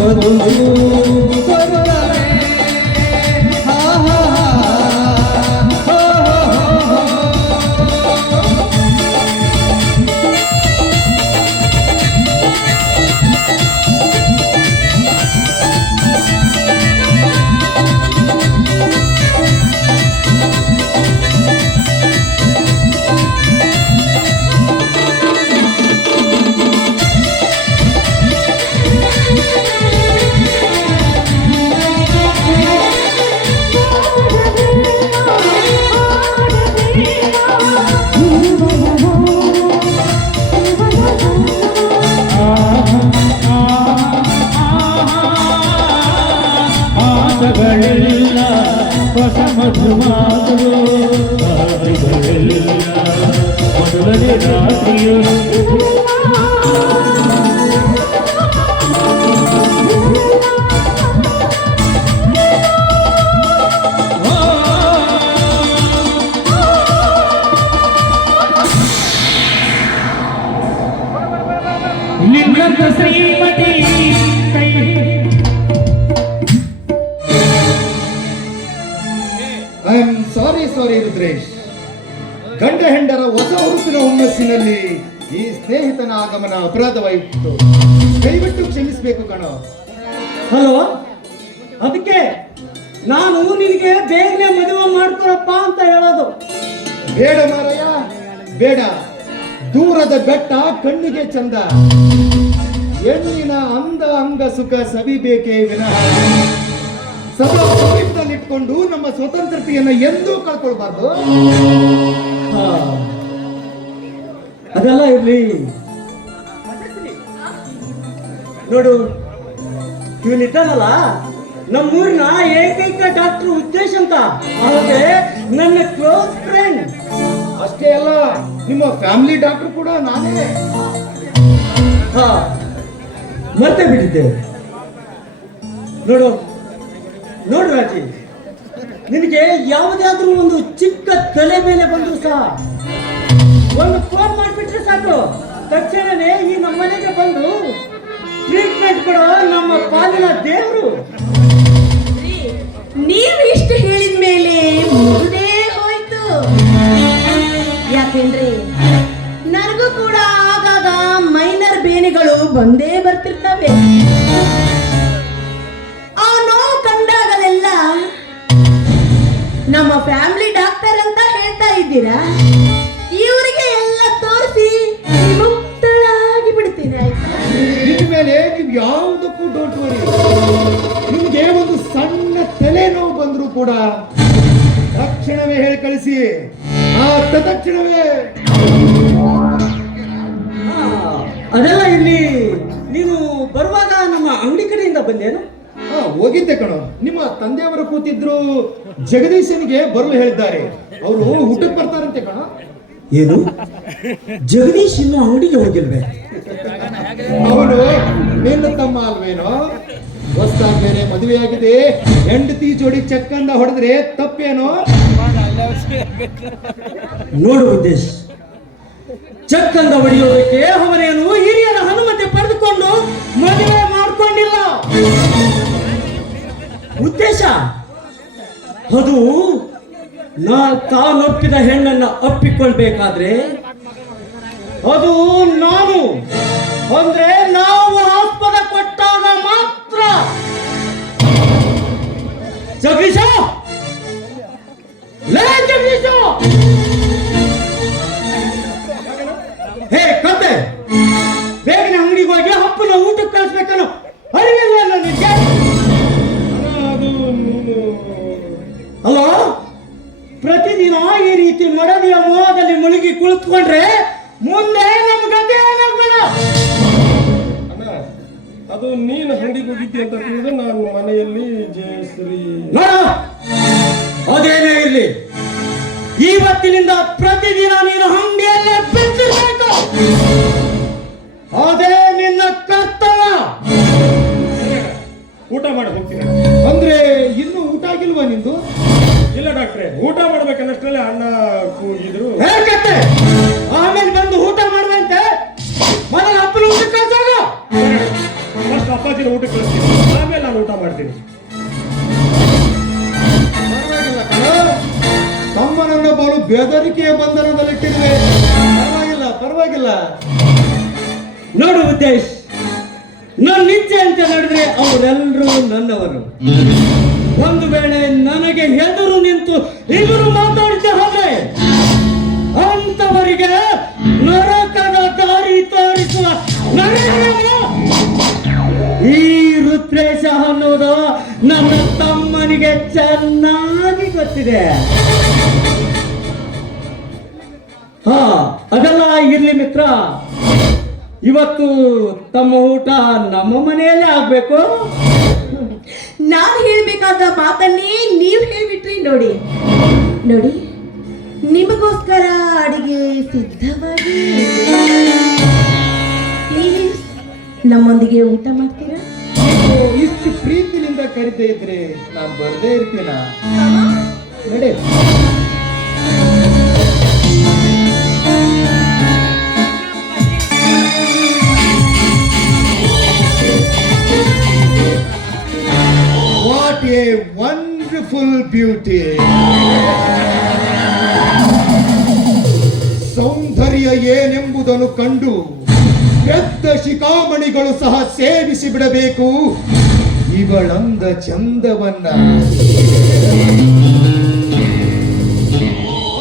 ಹಾಡುವ ನಿನ್ನಂತ ಶ್ರೀಮತಿ ಕೈ ಐ ಆಮ್ ಸಾರಿ ರುದ್ರೇಶ್. ಗಂಡ ಹೆಂಡರ ಹೊಸ ಹುರುಪಿನ ಹುಮ್ಮಸ್ಸಿನಲ್ಲಿ ಈ ಸ್ನೇಹಿತನ ಆಗಮನ ಅಪರಾಧವಾಯಿತು. ದಯವಿಟ್ಟು ಕ್ಷಮಿಸಬೇಕು ಕಣೋ. ಹಲೋ, ಅದಕ್ಕೆ ನಾನು ನಿನಗೆ ಬೇಗನೆ ಮದುವೆ ಮಾಡ್ಕೊಳಪ್ಪ ಅಂತ ಹೇಳೋದು. ಬೇಡ ಮಾರಯ್ಯ, ಬೇಡ. ದೂರದ ಬೆಟ್ಟ ಕಣ್ಣಿಗೆ ಚಂದ. ಹೆಣ್ಣಿನ ಅಂದ ಅಂಗ ಸುಖ ಸವಿಬೇಕೇ ವಿನಃ ಸದಾ ಸಮೀಪದಲ್ಲಿಟ್ಕೊಂಡು ನಮ್ಮ ಸ್ವತಂತ್ರತೆಯನ್ನ ಎಂದೂ ಕಳ್ಕೊಳ್ಬಾರ್ದು. ಹಾ, ಅದೆಲ್ಲ ಇರ್ಲಿ. ನೋಡು, ಇವನಿದ್ದಾನಲ್ಲ ನಮ್ಮೂರಿನ ಏಕೈಕ ಡಾಕ್ಟರ್ ಉದ್ದೇಶ ಅಂತ, ಅಲ್ಲದೆ ನನ್ನ ಕ್ಲೋಸ್ ಫ್ರೆಂಡ್. ಅಷ್ಟೇ ಅಲ್ಲ, ನಿಮ್ಮ ಫ್ಯಾಮಿಲಿ ಡಾಕ್ಟರ್ ಕೂಡ ನಾನೇ. ಹಾ, ಮರ್ತೇ ಬಿಟ್ಟಿದ್ದೆ. ನೋಡು ರಾಜಿ, ನಿನಗೆ ಯಾವುದಾದ್ರೂ ಒಂದು ಚಿಕ್ಕ ತಲೆ ಮೇಲೆ ಬಂದ್ರು ಸಹ ಒಂದು ಫೋನ್ ಮಾಡಿಬಿಟ್ರೆ ಸಾಕು, ತಕ್ಷಣನೇ ಈ ನಮ್ಮನೆಗೆ ಬಂದು ಟ್ರೀಟ್ಮೆಂಟ್ ಕೊಡೋ ನಮ್ಮ ಪಾಲಿನ ದೇವರು. ನೀವು ಇಷ್ಟು ಹೇಳಿದ ಮೇಲೆ ಮುಗಿದೇ ಹೋಯ್ತು. ಯಾಕೆಂದ್ರೆ ನನಗೂ ಕೂಡ ಆಗಾಗ ಮೈನರ್ ಬೇನೆಗಳು ಬಂದೇ ಬರ್ತಿರ್ತವೆ. ಆ ನೋವು ಕಂಡಾಗಲೆಲ್ಲ ನಮ್ಮ ಫ್ಯಾಮಿಲಿ ಡಾಕ್ಟರ್ ಅಂತ ಹೇಳ್ತಾ ಇದ್ದೀರಾ, ಇವರಿಗೆ ಎಲ್ಲ ತೋರಿಸಿ ಮುಕ್ತಳಾಗಿ ಬಿಡ್ತೀನಿ. ಆಯ್ತಾ? ಇನ್ಮೇಲೆ ನೀವು ಯಾವುದಕ್ಕೂ ಡೋಂಟ್ ವರಿ. ನಿಮ್ಗೆ ಒಂದು ಸಣ್ಣ ತಲೆನೋವು ಬಂದರೂ ಕೂಡ ತಕ್ಷಣವೇ ಹೇಳಿ ಕಳಿಸಿ. ಆ ತಕ್ಷಣವೇ. ಅದೆಲ್ಲ ಇಲ್ಲಿ ನೀನು ಬರುವಾಗ ನಮ್ಮ ಅಂಗಡಿ ಕಡೆಯಿಂದ ಬಂದೇನು? ಹೋಗಿದ್ದೆ ಕಣೋ. ನಿಮ್ಮ ತಂದೆಯವರು ಕೂತಿದ್ರು, ಜಗದೀಶನಿಗೆ ಬರಲು ಹೇಳಿದ್ದಾರೆ. ಅವರು ಊಟಕ್ಕೆ ಬರ್ತಾರಂತೆ ಕಣೋ. ಏನು, ಜಗದೀಶ್ ಇನ್ನು ಅಂಗಡಿಗೆ ಹೋಗಿಲ್ವೇ? ಅವನು ನಿನ್ನ ತಮ್ಮ ಅಲ್ವೇನೋ? ಹೊಸ್ದಾಗಿ ಬೇರೆ ಮದುವೆ ಆಗಿದೆ, ಹೆಂಡತಿ ಜೋಡಿ ಚಕ್ಕಂದ ಹೊಡೆದ್ರೆ ತಪ್ಪೇನೋ? ನೋಡು ಉದ್ದೇಶ, ಚಕ್ಕಂದ ಹೊಡೆಯೋದಕ್ಕೆ ಅವನೇನು ಹಿರಿಯರ ಅನುಮತಿ ಪಡೆದುಕೊಂಡು ಮದುವೆ ಮಾಡಿಕೊಂಡಿಲ್ಲ. ಉದ್ದೇಶ ಅದು ತಾನೊಪ್ಪಿದ ಹೆಣ್ಣನ್ನ ಅಪ್ಪಿಕೊಳ್ಬೇಕಾದ್ರೆ ಅದು ನಾನು ಅಂದ್ರೆ ನಾವು ಆಸ್ಪದ ಕೊಟ್ಟಾಗ ಮಾತ್ರ. ಜಗದೀಶ, ಲೇ ಜಗದೀಶ, ಹೇ ಕತೆ, ಬೇಗನೆ ಅಂಗಡಿಗೆ ಹೋಗಿ ಹಪ್ಪನ ಊಟಕ್ಕೆ ಕಳಿಸ್ಬೇಕನ್ನು ಅರಿವಿಲ್ಲ ನನಗೆ. ಹಲೋ, ಪ್ರತಿದಿನ ಈ ರೀತಿ ಮಡದಿಯ ಮೋಹದಲ್ಲಿ ಮುಳುಗಿ ಕುಳಿತುಕೊಂಡ್ರೆ ಮುಂದೆ ನಮ್ಮ ಗತಿ ಏನಾಗ್ಬೇಡ. ಅದು ನೀನು ಅಂಗಡಿಗೆ ಹೋಗಿದ್ದೆ ಅಂತ ತಿಳಿದು ನಾನು ಮನೆಯಲ್ಲಿ ಜಯಶ್ರೀ. ಅದೇನೇ ಇರ್ಲಿ, ಇವತ್ತಿನಿಂದ ಪ್ರತಿದಿನ ನೀನು ಅಂಗಡಿಯಲ್ಲೇ ಬೆಂಚಿರಬೇಕು. ಅದೇ ನಿನ್ನ ಕರ್ತವ್ಯ. ಊಟ ಮಾಡಿ ಹೋಗ್ತೀನಿ. ಅಂದ್ರೆ ಇನ್ನೂ ಊಟ ಆಗಿಲ್ವಾ ನಿಂದು? ಇಲ್ಲ ಡಾಕ್ಟ್ರೆ, ಊಟ ಮಾಡ್ಬೇಕನ್ನಷ್ಟರಲ್ಲಿ ಅಣ್ಣ ಕೂಗಿದ್ರು. ಹೇಗತ್ತೆ ಆಮೇಲೆ ಬಂದು ಊಟ ಮಾಡುವಂತೆ ಮೊದಲು ಅಪ್ಪನ ಊಟ ಕಳ್ಸೋಗ. ಫಸ್ಟ್ ಅಪ್ಪಾಜಿನ ಊಟ ಕಳಿಸ್ತೀನಿ, ಆಮೇಲೆ ನಾನು ಊಟ ಮಾಡ್ತೀನಿ. ಪರವಾಗಿಲ್ಲ ಕಣೋ, ತಮ್ಮನನ್ನ ಬಲು ಬೆದರಿಕೆಯ ಬಂಧನದಲ್ಲಿಟ್ಟಿರುವೆ. ಪರವಾಗಿಲ್ಲ. ನೋಡು ಉದ್ದೇಶ್, ನನ್ನ ಇಚ್ಛೆ ಅಂತ ನಡೆದ್ರೆ ಅವರೆಲ್ಲರೂ ನನ್ನವರು. ಒಂದು ವೇಳೆ ನನಗೆ ಎದುರು ನಿಂತು ಇವರು ಮಾತಾಡ್ತಾ ಹೋದ್ರೆ ಅಂತವರಿಗೆ ನರಕದ ದಾರಿ ತೋರಿಸುವ ಈ ರುದ್ರೇಶ ಅನ್ನೋದು ನನ್ನ ತಮ್ಮನಿಗೆ ಚೆನ್ನಾಗಿ ಗೊತ್ತಿದೆ. ಹಾ, ಅದೆಲ್ಲ ಇರ್ಲಿ ಮಿತ್ರ, ಇವತ್ತು ತಮ್ಮ ಊಟ ನಮ್ಮ ಮನೆಯಲ್ಲೇ ಆಗ್ಬೇಕು. ನಾನು ಹೇಳ್ಬೇಕಾದ ಮಾತನ್ನೇ ನೀವು ಹೇಳ್ಬಿಟ್ರಿ. ನೋಡಿ, ನಿಮಗೋಸ್ಕರ ಅಡಿಗೆ ಸಿದ್ಧವಾಗಿ ಪ್ಲೀಸ್ ನಮ್ಮೊಂದಿಗೆ ಊಟ ಮಾಡ್ತೀರಾ? ನೀವು ಇಷ್ಟು ಪ್ರೀತಿಯಿಂದ ಕರಿತಾ ಇದ್ರೆ ನಾನು ಬರ್ದೇ ಇರ್ತೀನ. ನಡೆ. What a wonderful beauty. ಸೌಂದರ್ಯ ಏನೆಂಬುದನ್ನು ಕಂಡು ಎದ್ದ ಶಿಖಾಮಣಿಗಳು ಸಹ ಸೇವಿಸಿ ಬಿಡಬೇಕು ಇವಳಂದ ಚಂದವನ್ನ.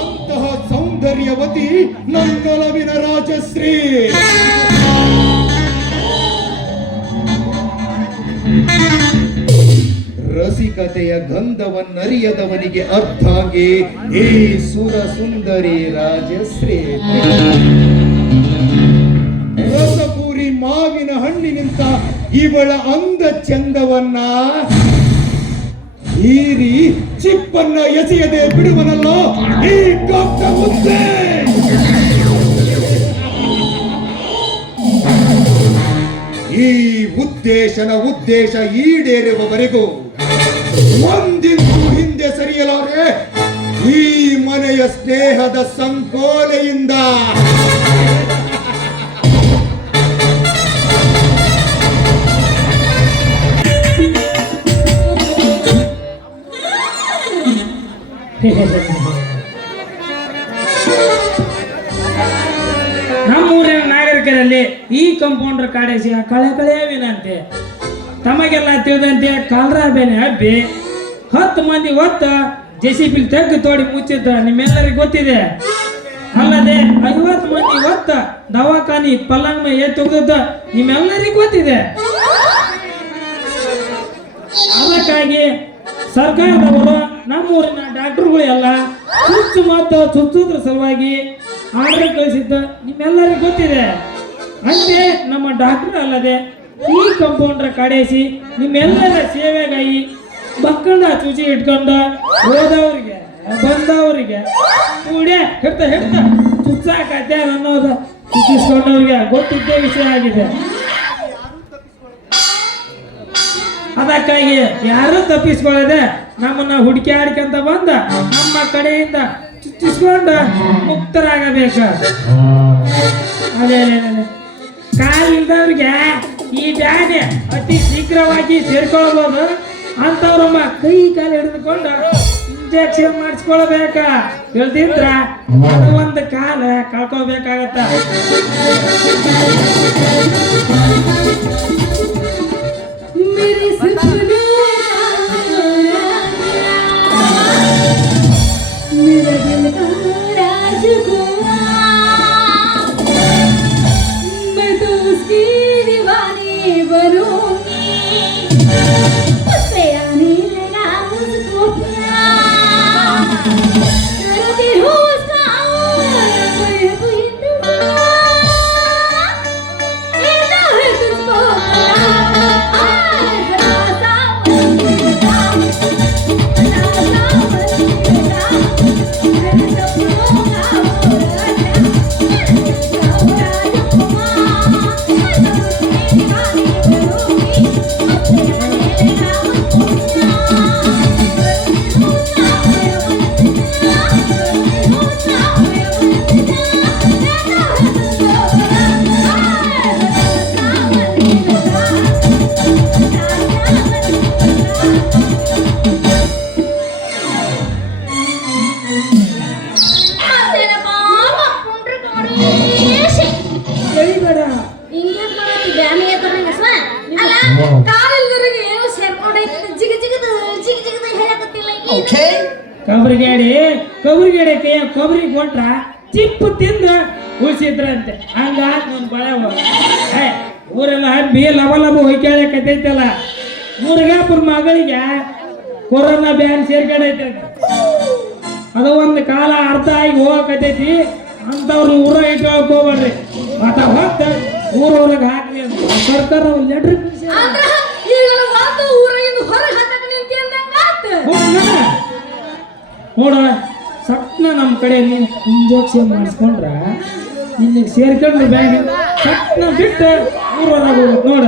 ಅಂತಹ ಸೌಂದರ್ಯವತಿ ನನ್ನೊಲವಿನ ರಾಜಶ್ರೀ. ರಸಿಕತೆಯ ಗಂಧವನ್ನರಿಯದವನಿಗೆ ಅರ್ಥಾಂಗಿ ಈ ಸುರ ಸುಂದರಿ ರಾಜಶ್ರೀ. ರಸಪೂರಿ ಮಾವಿನ ಹಣ್ಣಿನಿಂತ ಇವಳ ಅಂದ ಚಂದವನ್ನ ಹೀರಿ ಚಿಪ್ಪನ್ನ ಎಸೆಯದೆ ಬಿಡುವನಲ್ಲ ಈ ಕಪ್ಪ ಮುದ್ದೆ. ಈ ಉದ್ದೇಶ ಈಡೇರುವವರೆಗೂ ಒಂದಿಂದು ಹಿಂದೆ ಸರಿಯಲಾರೆ ಈ ಮನೆಯ ಸ್ನೇಹದ ಸಂಕೋಲೆಯಿಂದ. ನಮ್ಮೂರಿನ ನಾಗರಿಕರಲ್ಲಿ ಈ ಕಂಪೌಂಡರ್ ಕಾಡೇಸಿ ಕಳೆ ವಿನಂತೆ ತಮಗೆಲ್ಲ ತಿಳಿದಂತೆ ಕಾಲರಾ ಬೇನೆ ಹಬ್ಬಿ 10 ಮಂದಿ ಹೊತ್ತ JCB ತೆಗ್ಗು ತೋಡಿ ಮುಚ್ಚಿದ್ದ ನಿಮ್ಮೆಲ್ಲರಿಗೂ ಗೊತ್ತಿದೆ. ಅಲ್ಲದೆ 50 ಮಂದಿ ಹೊತ್ತ ದವಾಖಾನಿ ಪಲ್ಲಂಗ್ ಮೇಲೆ ತೆಗೆದದ್ದ ನಿಮ್ಮೆಲ್ಲರಿಗೂ ಗೊತ್ತಿದೆ. ಅದಕ್ಕಾಗಿ ಸರ್ಕಾರದವರು ನಮ್ಮೂರಿನ ಡಾಕ್ಟರ್ಗಳು ಎಲ್ಲ ಚುಚ್ಚು ಮತ್ತು ಚುಚ್ಚುದ್ರ ಸಲುವಾಗಿ ಆರ್ಡರ್ ಕಳಿಸಿದ್ದ ನಿಮ್ಮೆಲ್ಲರಿಗೂ ಗೊತ್ತಿದೆ. ಅಂತೆ ನಮ್ಮ ಡಾಕ್ಟರ್ ಅಲ್ಲದೆ ಈ ಕಂಪೌಂಡರ್ ಕಾಡೇಸಿ ನಿಮ್ಮೆಲ್ಲರ ಸೇವೆಗಾಗಿ ಮಕ್ಕಳನ್ನ ಚುಚಿ ಇಟ್ಕೊಂಡು ಹೋದವರಿಗೆ ಬಂದವರಿಗೆ ಕೂಡೆ ಹಿಡ್ತಾ ಚುಚ್ಚಾಕತ್ತೆ ಅನ್ನೋದು ಚುಚ್ಚಿಸ್ಕೊಂಡವ್ರಿಗೆ ಗೊತ್ತಿದ್ದೇ ವಿಷಯ ಆಗಿದೆ. ಅದಕ್ಕಾಗಿ ಯಾರು ತಪ್ಪಿಸ್ಕೊಳ್ಳದೆ ನಮ್ಮನ್ನ ಹುಡುಕಾಡ್ಕೊಂತ ಬಂದ ನಮ್ಮ ಕಡೆಯಿಂದ ಚುಚ್ಚಿಸ್ಕೊಂಡು ಮುಕ್ತರಾಗಬೇಕ. ಅದೇ ಕಾಲಿಲ್ದವ್ರಿಗೆ ಈ ಬ್ಯಾನೆ ಅತಿ ಶೀಘ್ರವಾಗಿ ಸೇರ್ಕೊಳ್ಬೋದು. ಅಂತವ್ರಮ್ಮ ಕೈ ಕಾಲು ಹಿಡಿದುಕೊಂಡು ಇಂಜೆಕ್ಷನ್ ಮಾಡಿಸ್ಕೊಳ್ಬೇಕ. ಹೇಳ್ತಿದ್ರ ಅದು ಒಂದು ಕಾಲ ಕಳ್ಕೋಬೇಕಾಗತ್ತ. मेरे सपनों मेरा दिल का राजकुमार, मैं तो उसकी दीवानी बनूंगी, उससे आने लगा मुझको प्यार, करती हूँ उसका ಕಬ್ರಿಗೇಡಿ ಕೈಯ ಕೊಬ್ಬರಿ ಕೊಟ್ರ ಚಿಪ್ಪು ತಿಂದು ಉಳಿಸಿದ್ರಂತೆ. ಹಂಗಾತ್ ನನ್ ಬಳೆ ಊರೆಲ್ಲ ಹಬ್ಬಿ ಲಬ ಹೊಯ್ಕಾಳಕತ್ತೈತಲ್ಲ. ಮುರುಘಾಪುರ ಮಗಳಿಗೆ ಕೊರೋನಾ ಬ್ಯಾನ್ ಸೇರ್ಕೊಂಡೈತೆ. ಅದು ಒಂದು ಕಾಲ ಅರ್ಥ ಆಗಿ ಹೋಗಕತ್ತೈತಿ. ಅಂತವ್ರನ್ನ ಊರ ಇಟ್ಕೊಳಕ್ ಹೋಗ್ಬೇಡ್ರಿ. ಮತ್ತ ಹೊತ್ತ ಊರೊಳಗೆ ಹಾಕ್ರಿ ಅಂತ ಸರ್ಕಾರ ಒಂದು ಲೆಟ್ರ್ ನೋಡ. ಸಟ್ನ ನಮ್ಮ ಕಡೆ ಇಂಜೆಕ್ಷನ್ ಮಾಡಿಸ್ಕೊಂಡ್ರ ನಿನ್ನ ಸೇರ್ಕೊಂಡ್ರೆ ಬ್ಯಾಗ್ ಸಟ್ನ ಬಿಟ್ಟು ಊರೊಳಗೆ ಹೋಗ್ಬೇಕು ನೋಡ